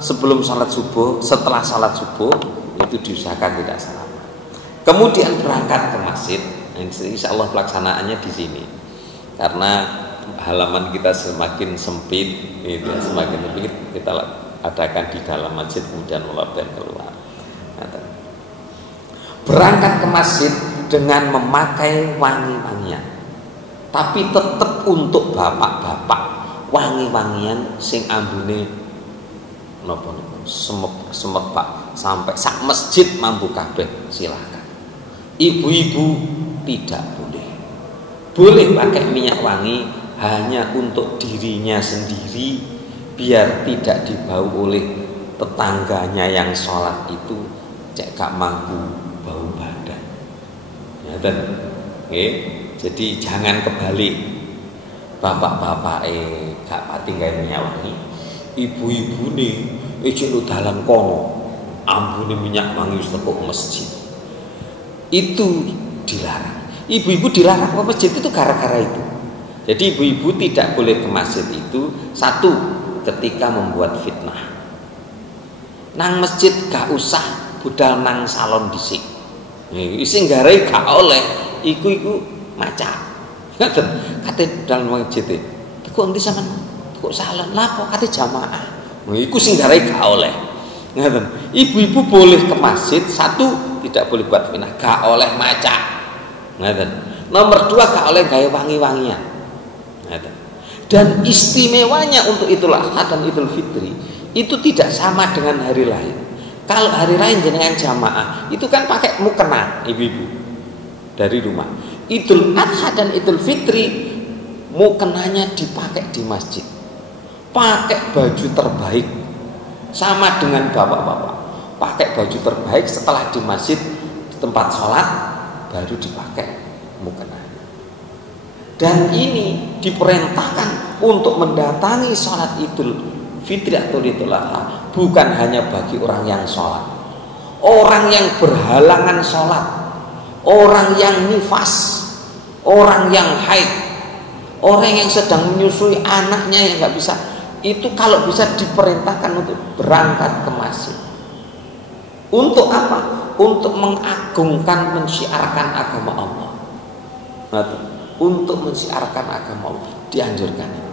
sebelum salat subuh, setelah salat subuh itu diusahakan tidak sarapan. Kemudian berangkat ke masjid. Insya Allah pelaksanaannya di sini. Karena halaman kita semakin sempit, gitu, semakin sempit kita adakan di dalam masjid kemudian melopet keluar. Berangkat ke masjid dengan memakai wangi-wangian, tapi tetap untuk bapak-bapak wangi-wangian sing ambune napa semepak sampai sak masjid mampu kabeh silakan. Ibu-ibu tidak boleh. boleh pakai minyak wangi hanya untuk dirinya sendiri, biar tidak dibau oleh tetangganya yang sholat itu cek gak mampu bau badan. Ya kan? Jadi jangan kebalik. Bapak-bapak gak pati gawe minyak wangi, ibu-ibu nih cek lu dalan kono ambune minyak wangi wis teko masjid. Itu dilarang. Ibu-ibu dilarang ke masjid itu gara-gara itu. Jadi ibu-ibu tidak boleh ke masjid itu, satu, ketika membuat fitnah. Nang masjid gak usah budal nang salon dhisik. Sing garai gak oleh iku maca. Ngoten, kate budal masjid e. Teko endi sampean? Teko salon. Lah kok kate jamaah. Iku sing garai gak oleh. Ngoten. Ibu-ibu boleh ke masjid, satu, tidak boleh buat fitnah, gak oleh maca. Ngoten. Nomor dua, gak oleh gawe wangi-wangian. Dan istimewanya untuk Idul Adha dan Idul Fitri itu tidak sama dengan hari lain. Kalau hari lain jenengan jamaah itu kan pakai mukena ibu-ibu dari rumah. Idul Adha dan Idul Fitri mukenanya dipakai di masjid, pakai baju terbaik, sama dengan bapak-bapak pakai baju terbaik, setelah di masjid di tempat sholat baru dipakai mukena. Dan ini diperintahkan untuk mendatangi sholat Idul Fitri atau Idul Adha bukan hanya bagi orang yang sholat, orang yang berhalangan sholat, orang yang nifas, orang yang haid, orang yang sedang menyusui anaknya yang nggak bisa, itu kalau bisa diperintahkan untuk berangkat ke masjid. Untuk apa? Untuk mengagungkan, mensiarkan agama Allah. Untuk mensiarkan agama Allah dianjurkan.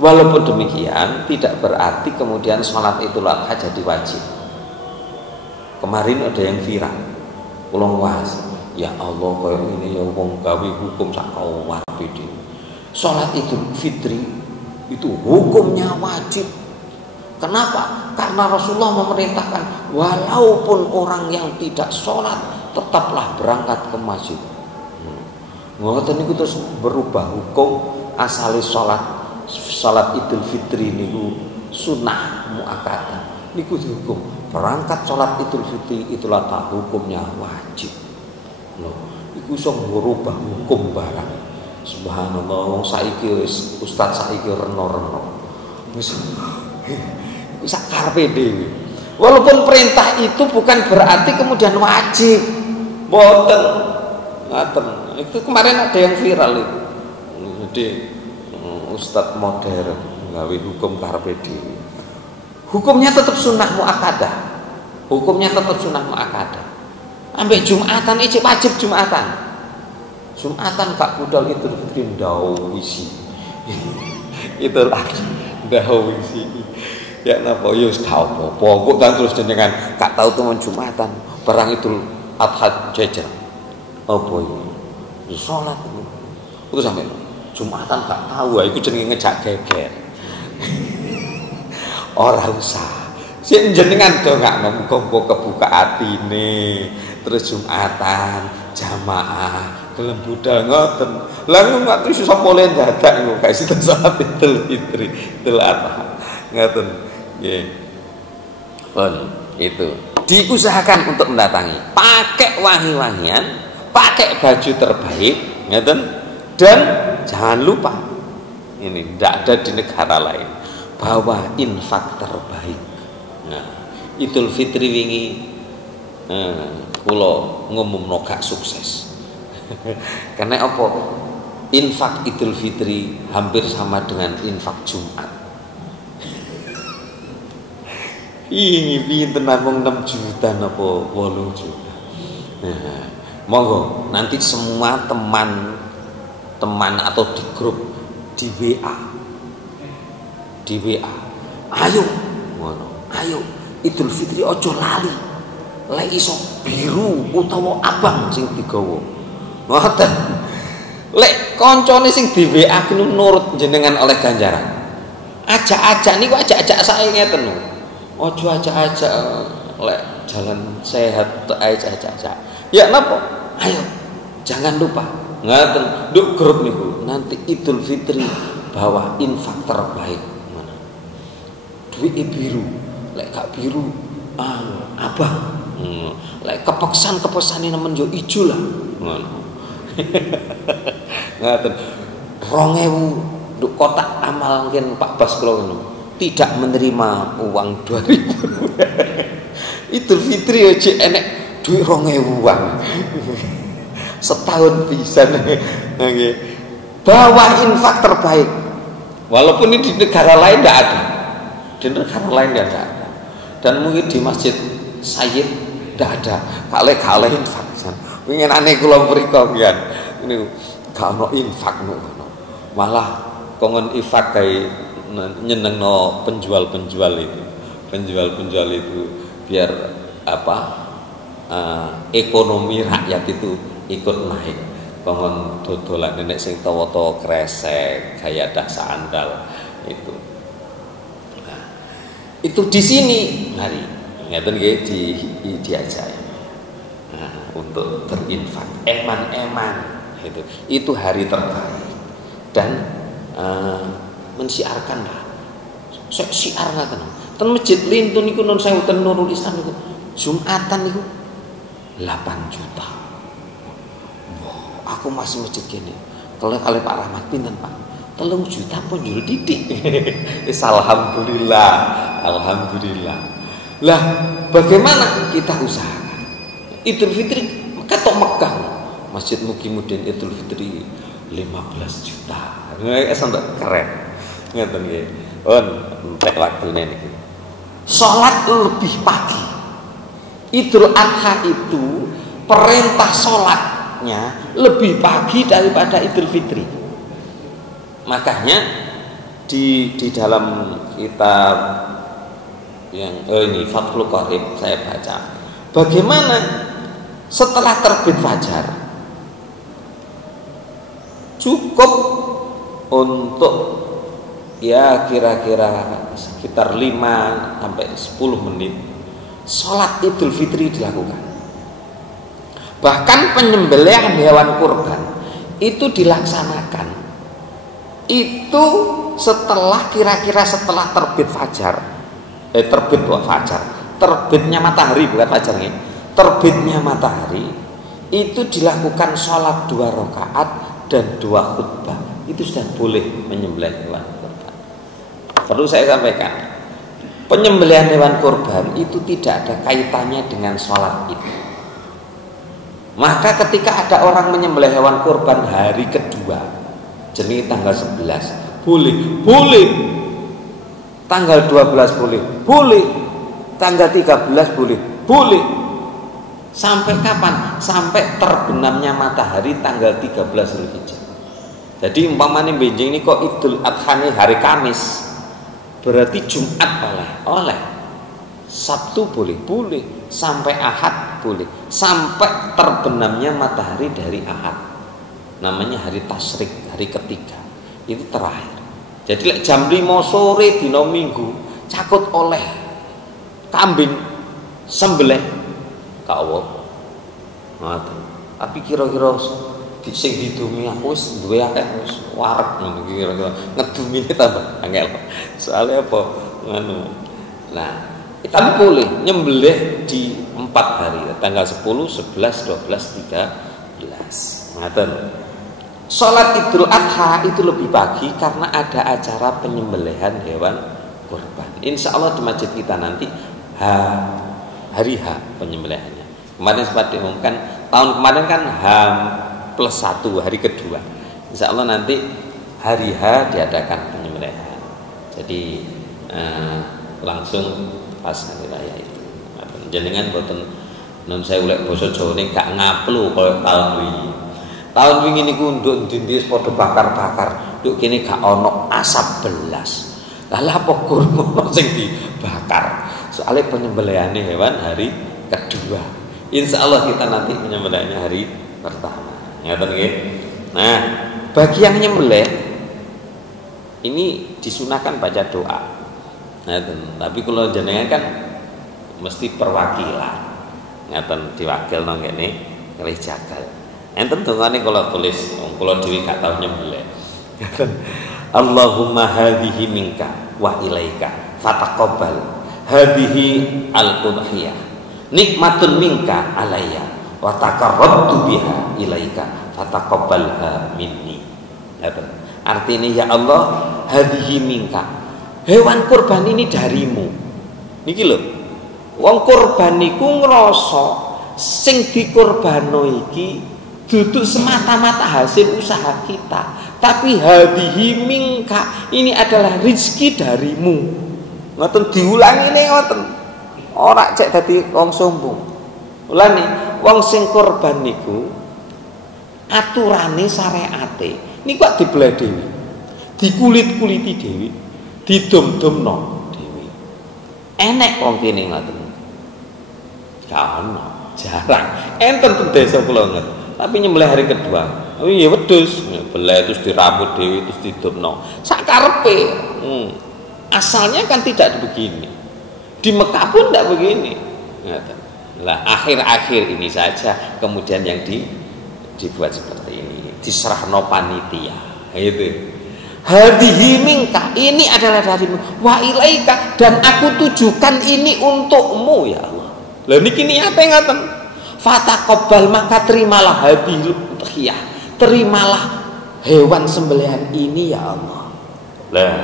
Walaupun demikian tidak berarti kemudian sholat Idul Adha jadi wajib. Kemarin ada yang viral, ulang was, ya Allah kayak ini ya wong gawe hukum sak kawat iki. Sholat Idul Fitri itu hukumnya wajib. Kenapa? Karena Rasulullah memerintahkan walaupun orang yang tidak sholat tetaplah berangkat ke masjid. Ngoten niku terus berubah hukum asale salat Idul Fitri niku sunnah muakkadah. Niku hukum berangkat salat Idul Fitri Idul Adha hukumnya wajib. Loh, iku iso merubah hukum barang. Subhanallah, wong saiki ustaz saiki reno-reno. Wis sak karepe dhewe. Walaupun perintah itu bukan berarti kemudian wajib. Mboten. Ngaten. Itu kemarin ada yang viral itu. Jadi ustadz modern gawe hukum karepe dhewe. Hukumnya tetap sunnah muakkadah. Hukumnya tetap sunnah muakkadah. Ambek Jumatan iki wajib Jumatan. Jumatan Kak budal itu ndau wisi. Itu lagi ndau wisi. Ya napa yo wis gak apa-apa. Kok tak terus jenengan gak tahu temen Jumatan, perang Idul Adha jejer. Apa iki? Sholat itu sampai Jumatan gak tahu, itu jenenge ngejak geger. Ora usah. Sing jenengan do gak muga-muga kebuka atine, terus Jumatan jamaah gelem budal ngoten. Lah ngono terus iso pole dadak niku gak sida salat Idul Fitri, Idul Adha. Ngoten. Nggih. Pun itu diusahakan untuk mendatangi, pakai wangi-wangian, pakai baju terbaik, ngeten, dan jangan lupa ini tidak ada di negara lain bahwa infak terbaik. Nah, Idul Fitri wingi kula ngumumno gak sukses. Karena apa? Infak Idul Fitri hampir sama dengan infak Jumat. Ini pinten namung 6 juta napa 8 juta. Nah, monggo nanti semua teman atau di grup di WA ayo ngono, ayo Idul Fitri ojo lali lek iso biru utawa abang sing digawa ngoten. Lek koncone sing di WA ki nurut jenengan oleh ganjaran, ajak-ajak niku ajak-ajak sae ngeten lho, ojo ajak-ajak lek jalan sehat ajak-ajak. Ya napa? Ayo, jangan lupa ngaten nduk grup niku nanti Idul Fitri bawa infak terbaik mana duit biru lek gak biru abang lek kepeksan ini nemen yo ijo lah ngono ngaten 2000 nduk kotak amal mungkin Pak Bas kula ngono tidak menerima uang 2000 Idul Fitri yo jek enek duit 2000-an setahun bisa nggih bawa infak terbaik walaupun ini di negara lain tidak ada di negara lain tidak ada dan mungkin di masjid Sayyid tidak ada kale infak ingin aneh kula mriko pian ini gak ono infak ngono malah kongen infak kayak nyenengno penjual itu biar ekonomi rakyat itu ikut naik kongen dodolan nenek sing tawa-tawa kresek gaya dah sandal itu itu di sini mari ngeten nggih diajak untuk berinfak eman itu hari terbaik dan mensiarkan lah siar ngaten ten masjid Lintun niku nun sewu ten Nurul Islam niku Jumatan niku 8 juta. Wow, aku masih masjid gini. Kalau Pak Rahmat pinten Pak? 3 juta pun juru didik. Alhamdulillah. Lah, bagaimana kita usahakan? Idul Fitri ketok Mekah. Masjid Mukimuddin Idul Fitri 15 juta. Sampai keren. Ngeten nggih. Entek waktune niki. Salat lebih pagi. Idul Adha itu perintah sholatnya lebih pagi daripada Idul Fitri. Makanya di dalam kitab yang ini Fathul Qorib saya baca bagaimana setelah terbit fajar cukup untuk ya kira-kira sekitar 5 sampai 10 menit sholat Idul Fitri dilakukan. Bahkan penyembelihan hewan kurban itu dilaksanakan itu setelah kira-kira setelah terbit fajar terbitnya matahari bukan fajar nih, terbitnya matahari itu dilakukan sholat 2 rakaat dan 2 khutbah itu sudah boleh menyembelih hewan kurban. Perlu saya sampaikan penyembelihan hewan kurban itu tidak ada kaitannya dengan sholat itu. Maka ketika ada orang menyembelih hewan kurban hari kedua, jenis tanggal 11, boleh. Tanggal 12 boleh. Tanggal 13 boleh. Sampai kapan? Sampai terbenamnya matahari tanggal 13 Zulhijjah. Jadi umpamanya benjing ini kok Idul Adha ini hari Kamis. Berarti Jumat oleh Sabtu boleh sampai Ahad boleh sampai terbenamnya matahari dari Ahad namanya hari tasyrik hari ketiga itu terakhir. Jadi jam 5 sore dina Minggu cakut oleh kambing sembelih kawo tapi kira-kira sing didumi aku wis duwe akeh wis wareg ngono kira-kira ngedumine tambah angel. Soalnya apa? Ngono. Nah, tapi boleh nyembelih di 4 hari, tanggal 10, 11, 12, 13. Ngaten. Salat Idul Adha itu lebih pagi karena ada acara penyembelihan hewan kurban. Insya Allah di masjid kita nanti hari H penyembelihannya. Kemarin sempat diumumkan tahun kemarin kan H+1 hari kedua. Insya Allah nanti hari H diadakan penyembelihan. Jadi langsung pas hari raya itu. Jenengan boten non saya ulek basa Jawane gak ngaplu koyo tahun wingi. Tahun wingi niku nduk ndi padha bakar-bakar. Nduk kene gak ono asap belas. Lah apa kurma sing dibakar? Soalnya penyembelihannya hewan hari kedua. Insya Allah kita nanti penyembelihannya hari pertama. Ngaten nggih. Nah, bagi yang nyembelih ini disunahkan baca doa. Ngaten. Tapi kalau jenengan kan mesti perwakilan. Ngaten diwakilno ngene kalih jagal. Enten dongane kalau tulis, kalau dhewe gak tau nyembelih. Allahumma hadhihi minka wa ilaika fataqabbal hadhihi al-udhiyah nikmatun minka alayya wa taqarrabtu biha ilaika fataqabbalha minni. Artinya ya Allah, hadhihi minka, hewan kurban ini darimu. Niki lho, wong kurban niku ngrasa sing dikurbano iki duduk semata-mata hasil usaha kita, tapi hadhihi minka, ini adalah rezeki darimu. Ngoten diulangi nih ngoten. Ora cek dadi wong sombong. Ulangi, wong sing kurban niku aturane syariate niku kok dibelah dhewe. Dikulit-kuliti dhewe, didom-domno dhewe. Enek wong kene ngoten. Gak ono, jarang. Enten teng desa kula ngoten. Tapi nyembelih hari kedua, oh iya wedhus, nyembelih terus dirambut dewi terus didomno. Sak karepe. Asalnya kan tidak begini. Di Mekah pun tidak begini. Lah akhir-akhir ini saja kemudian yang dibuat seperti ini, diserahno panitia. Itu. Hadhihi minka, ini adalah darimu. Wa ilaika, dan aku tujukan ini untukmu ya Allah. Lah niki niate ngaten. Fataqabbal, maka terimalah hadhil udhiyah, terimalah hewan sembelihan ini ya Allah. Lah,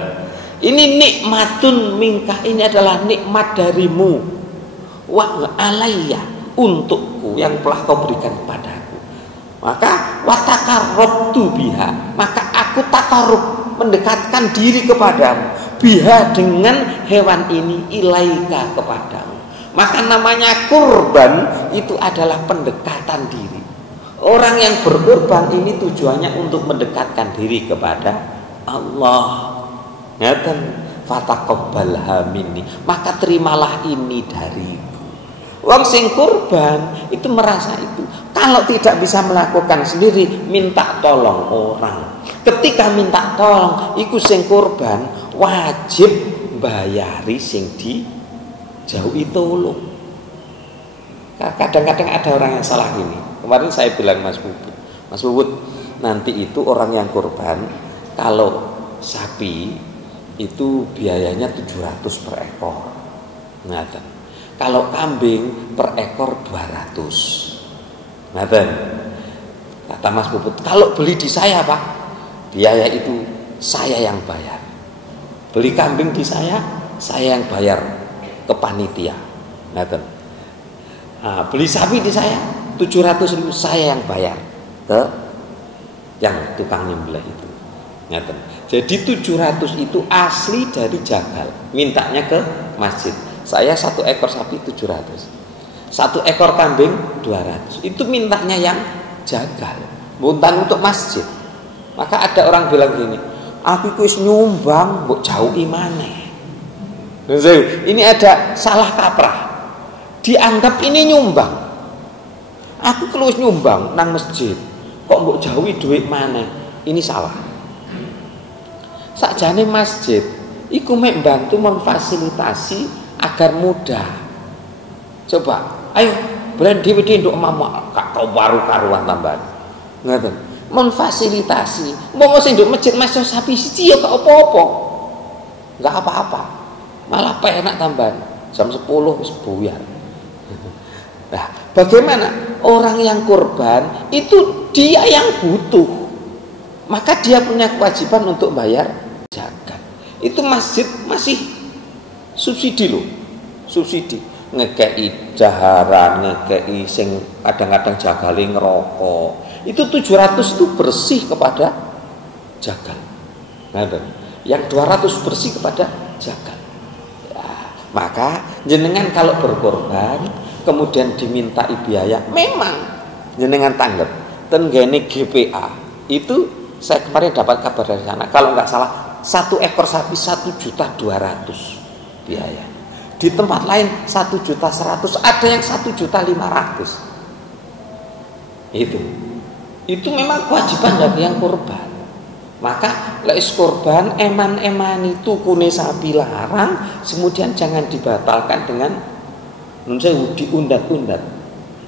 ini nikmatun minka, ini adalah nikmat darimu. Wa alayya, untukku yang telah kau berikan kepadaku. Maka wa taqarrabtu biha, maka aku takarrub, mendekatkan diri kepadamu, biha, dengan hewan ini, ilaika, kepadamu. Maka namanya kurban itu adalah pendekatan diri. Orang yang berkurban ini tujuannya untuk mendekatkan diri kepada Allah. Ngaten, fataqabbalha minni, maka terimalah ini dariku. Wong sing kurban itu merasa itu kalau tidak bisa melakukan sendiri, minta tolong orang. Ketika minta tolong, iku sing kurban wajib bayari sing jauhi tolong. Kadang-kadang ada orang yang salah gini. Kemarin saya bilang Mas Bubut, nanti itu orang yang kurban, kalau sapi itu biayanya 700 per ekor. Ngaten. Kalau kambing per ekor 200. Ngaten. Kata Mas Bubut, kalau beli di saya Pak, biaya itu saya yang bayar. Beli kambing di saya yang bayar ke panitia. Ngaten. Nah, beli sapi di saya 700.000, saya yang bayar ke yang tukang nyembelih itu. Ngaten. Jadi 700 itu asli dari jagal, mintanya ke masjid. Saya 1 ekor sapi 700, 1 ekor kambing 200. Itu mintanya yang jagal, bukan untuk masjid. Maka ada orang bilang gini, aku wis nyumbang, mbok jauhi maneh. Ini ada salah kaprah. Dianggap ini nyumbang. Aku kalau nyumbang nang masjid, kok mbok jauhi duit maneh? Ini salah. Sakjane masjid iku mek mbantu memfasilitasi agar mudah. Coba, ayo brand DVD nduk emakmu gak tau baru-karuan tambahan. Ngoten. Memfasilitasi. Mau sing nduk masjid Mas sapi siji ya gak apa-apa. Enggak apa-apa. Malah penak tambahan. Jam 10 wis buyar. Nah, bagaimana orang yang kurban itu dia yang butuh, maka dia punya kewajiban untuk bayar zakat. Itu masjid masih subsidi loh, subsidi ngekei jaharan, ngekei sing kadang-kadang jagale ngerokok. Itu 700 itu bersih kepada jagal. Nah, yang 200 bersih kepada jagal. Ya, maka jenengan kalau berkorban kemudian dimintai biaya, memang jenengan tanggap. Tenggene GPA itu saya kemarin dapat kabar dari sana, kalau nggak salah 1 ekor sapi 1.200.000 biaya. Di tempat lain 1.100.000, ada yang 1.500.000. Itu memang kewajiban bagi yang kurban. Maka lek kurban eman-emani tukune sapi larang, kemudian jangan dibatalkan dengan diundat-undat.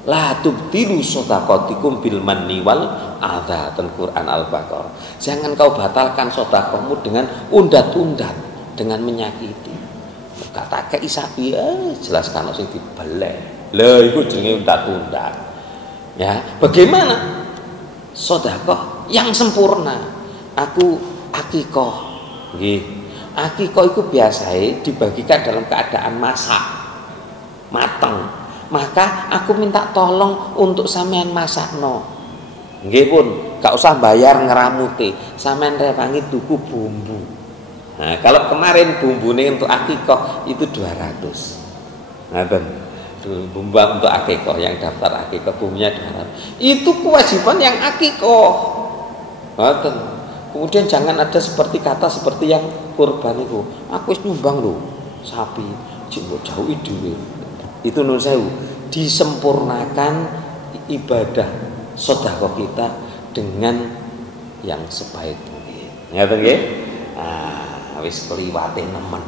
La tubtilu shadaqatikum bil manni wal adha. Quran Al-Baqarah. Jangan kau batalkan sedekahmu dengan undat-undat, dengan menyakiti. Kata kei sapi jelas kan sing dibelek. Lha iku jenenge undat-undat. Ya, bagaimana sedekah yang sempurna? Aku akikah. Nggih. Akikah itu biasanya dibagikan dalam keadaan masak. Mateng. Maka aku minta tolong untuk sampean masakno. Nggih pun, gak usah bayar ngeramuti. Sampean rewangi tuku bumbu. Nah, kalau kemarin bumbune untuk akikah itu 200. Ngaten. Bumbu untuk akikah yang daftar akikah bumbunya 200. Itu kewajiban yang akikah. Ngaten. Kemudian jangan ada seperti kata seperti yang kurban itu. Aku wis nyumbang lho sapi, jek mbok jauhi dhewe. Itu nun sewu, disempurnakan ibadah sedekah kita dengan yang sebaik mungkin. Ngaten nggih? Ah, wis kliwate nemen.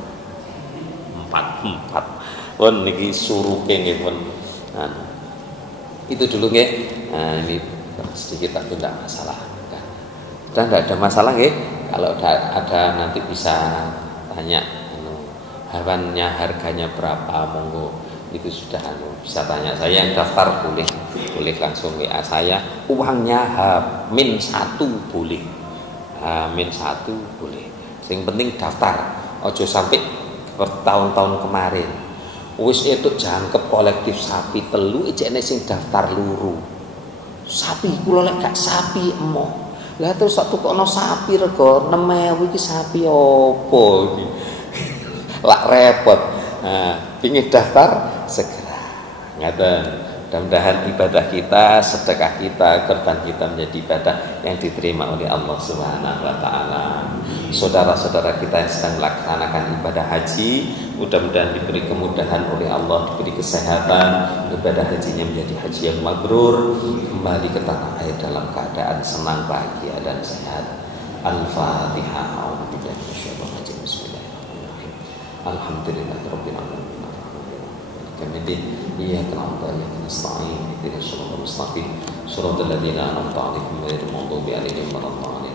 4. Pun niki suruke nggih pun. Itu dulu nggih. Nah, ini sedikit tapi tidak masalah. Dan tidak ada masalah nggih. Kalau ada nanti bisa tanya hewannya harganya berapa, monggo. Itu sudah bisa tanya saya, yang daftar boleh langsung WA saya, uangnya H-1 boleh, H-1 boleh, yang penting daftar, ojo sampai bertahun-tahun kemarin wis itu jangkep kolektif sapi telu ijene sing daftar luru sapi kula lek gak sapi emoh lah terus sak tukokno sapi rego 6.000 iki sapi opo iki lak repot. Nah, ingin daftar segera. Ngaten. Mudah-mudahan ibadah kita, sedekah kita, korban kita menjadi ibadah yang diterima oleh Allah Subhanahu wa taala. Saudara-saudara kita yang sedang melaksanakan ibadah haji, mudah-mudahan diberi kemudahan oleh Allah, diberi kesehatan, ibadah hajinya menjadi haji yang mabrur, kembali ke tanah air dalam keadaan senang, bahagia dan sehat. Al-Fatihah. A'udzubillahi minasyaitonir rajim. Bismillahirrahmanirrahim. Alhamdulillahirabbil alamin. Kemudian iyyaka na'budu wa iyyaka nasta'in. Ihdinas siratal mustaqim. Shiratal ladzina an'amta 'alaihim ghairil maghdubi 'alaihim waladdallin.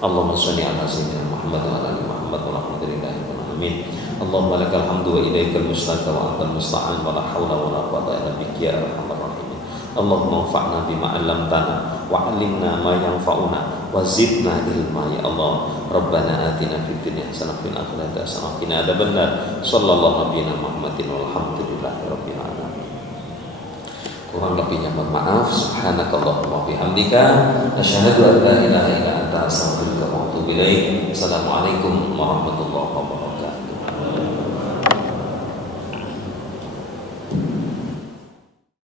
Allahumma shalli 'ala sayyidina Muhammad wa 'ala ali Muhammad walhamdulillahirabbil alamin. Allahumma lakal hamdu wa ilaikal mustaqim wa antal musta'an wa la haula wa la quwwata illa bika ya arhamar rahimin. Allahumma anfa'na bima 'allamtana wa 'allimna ma yanfa'una wa zidna ilma ya Allah. Rabbana atina fid dunya hasanah wa fil akhirati hasanah wa qina adzabannar. Sallallahu nabiyana Muhammadin walhamdulillahi rabbil alamin. Kurang lebihnya mohon maaf. Subhanakallahumma wa bihamdika asyhadu an la ilaha illa anta astaghfiruka wa atubu ilaik. Assalamualaikum warahmatullahi wabarakatuh.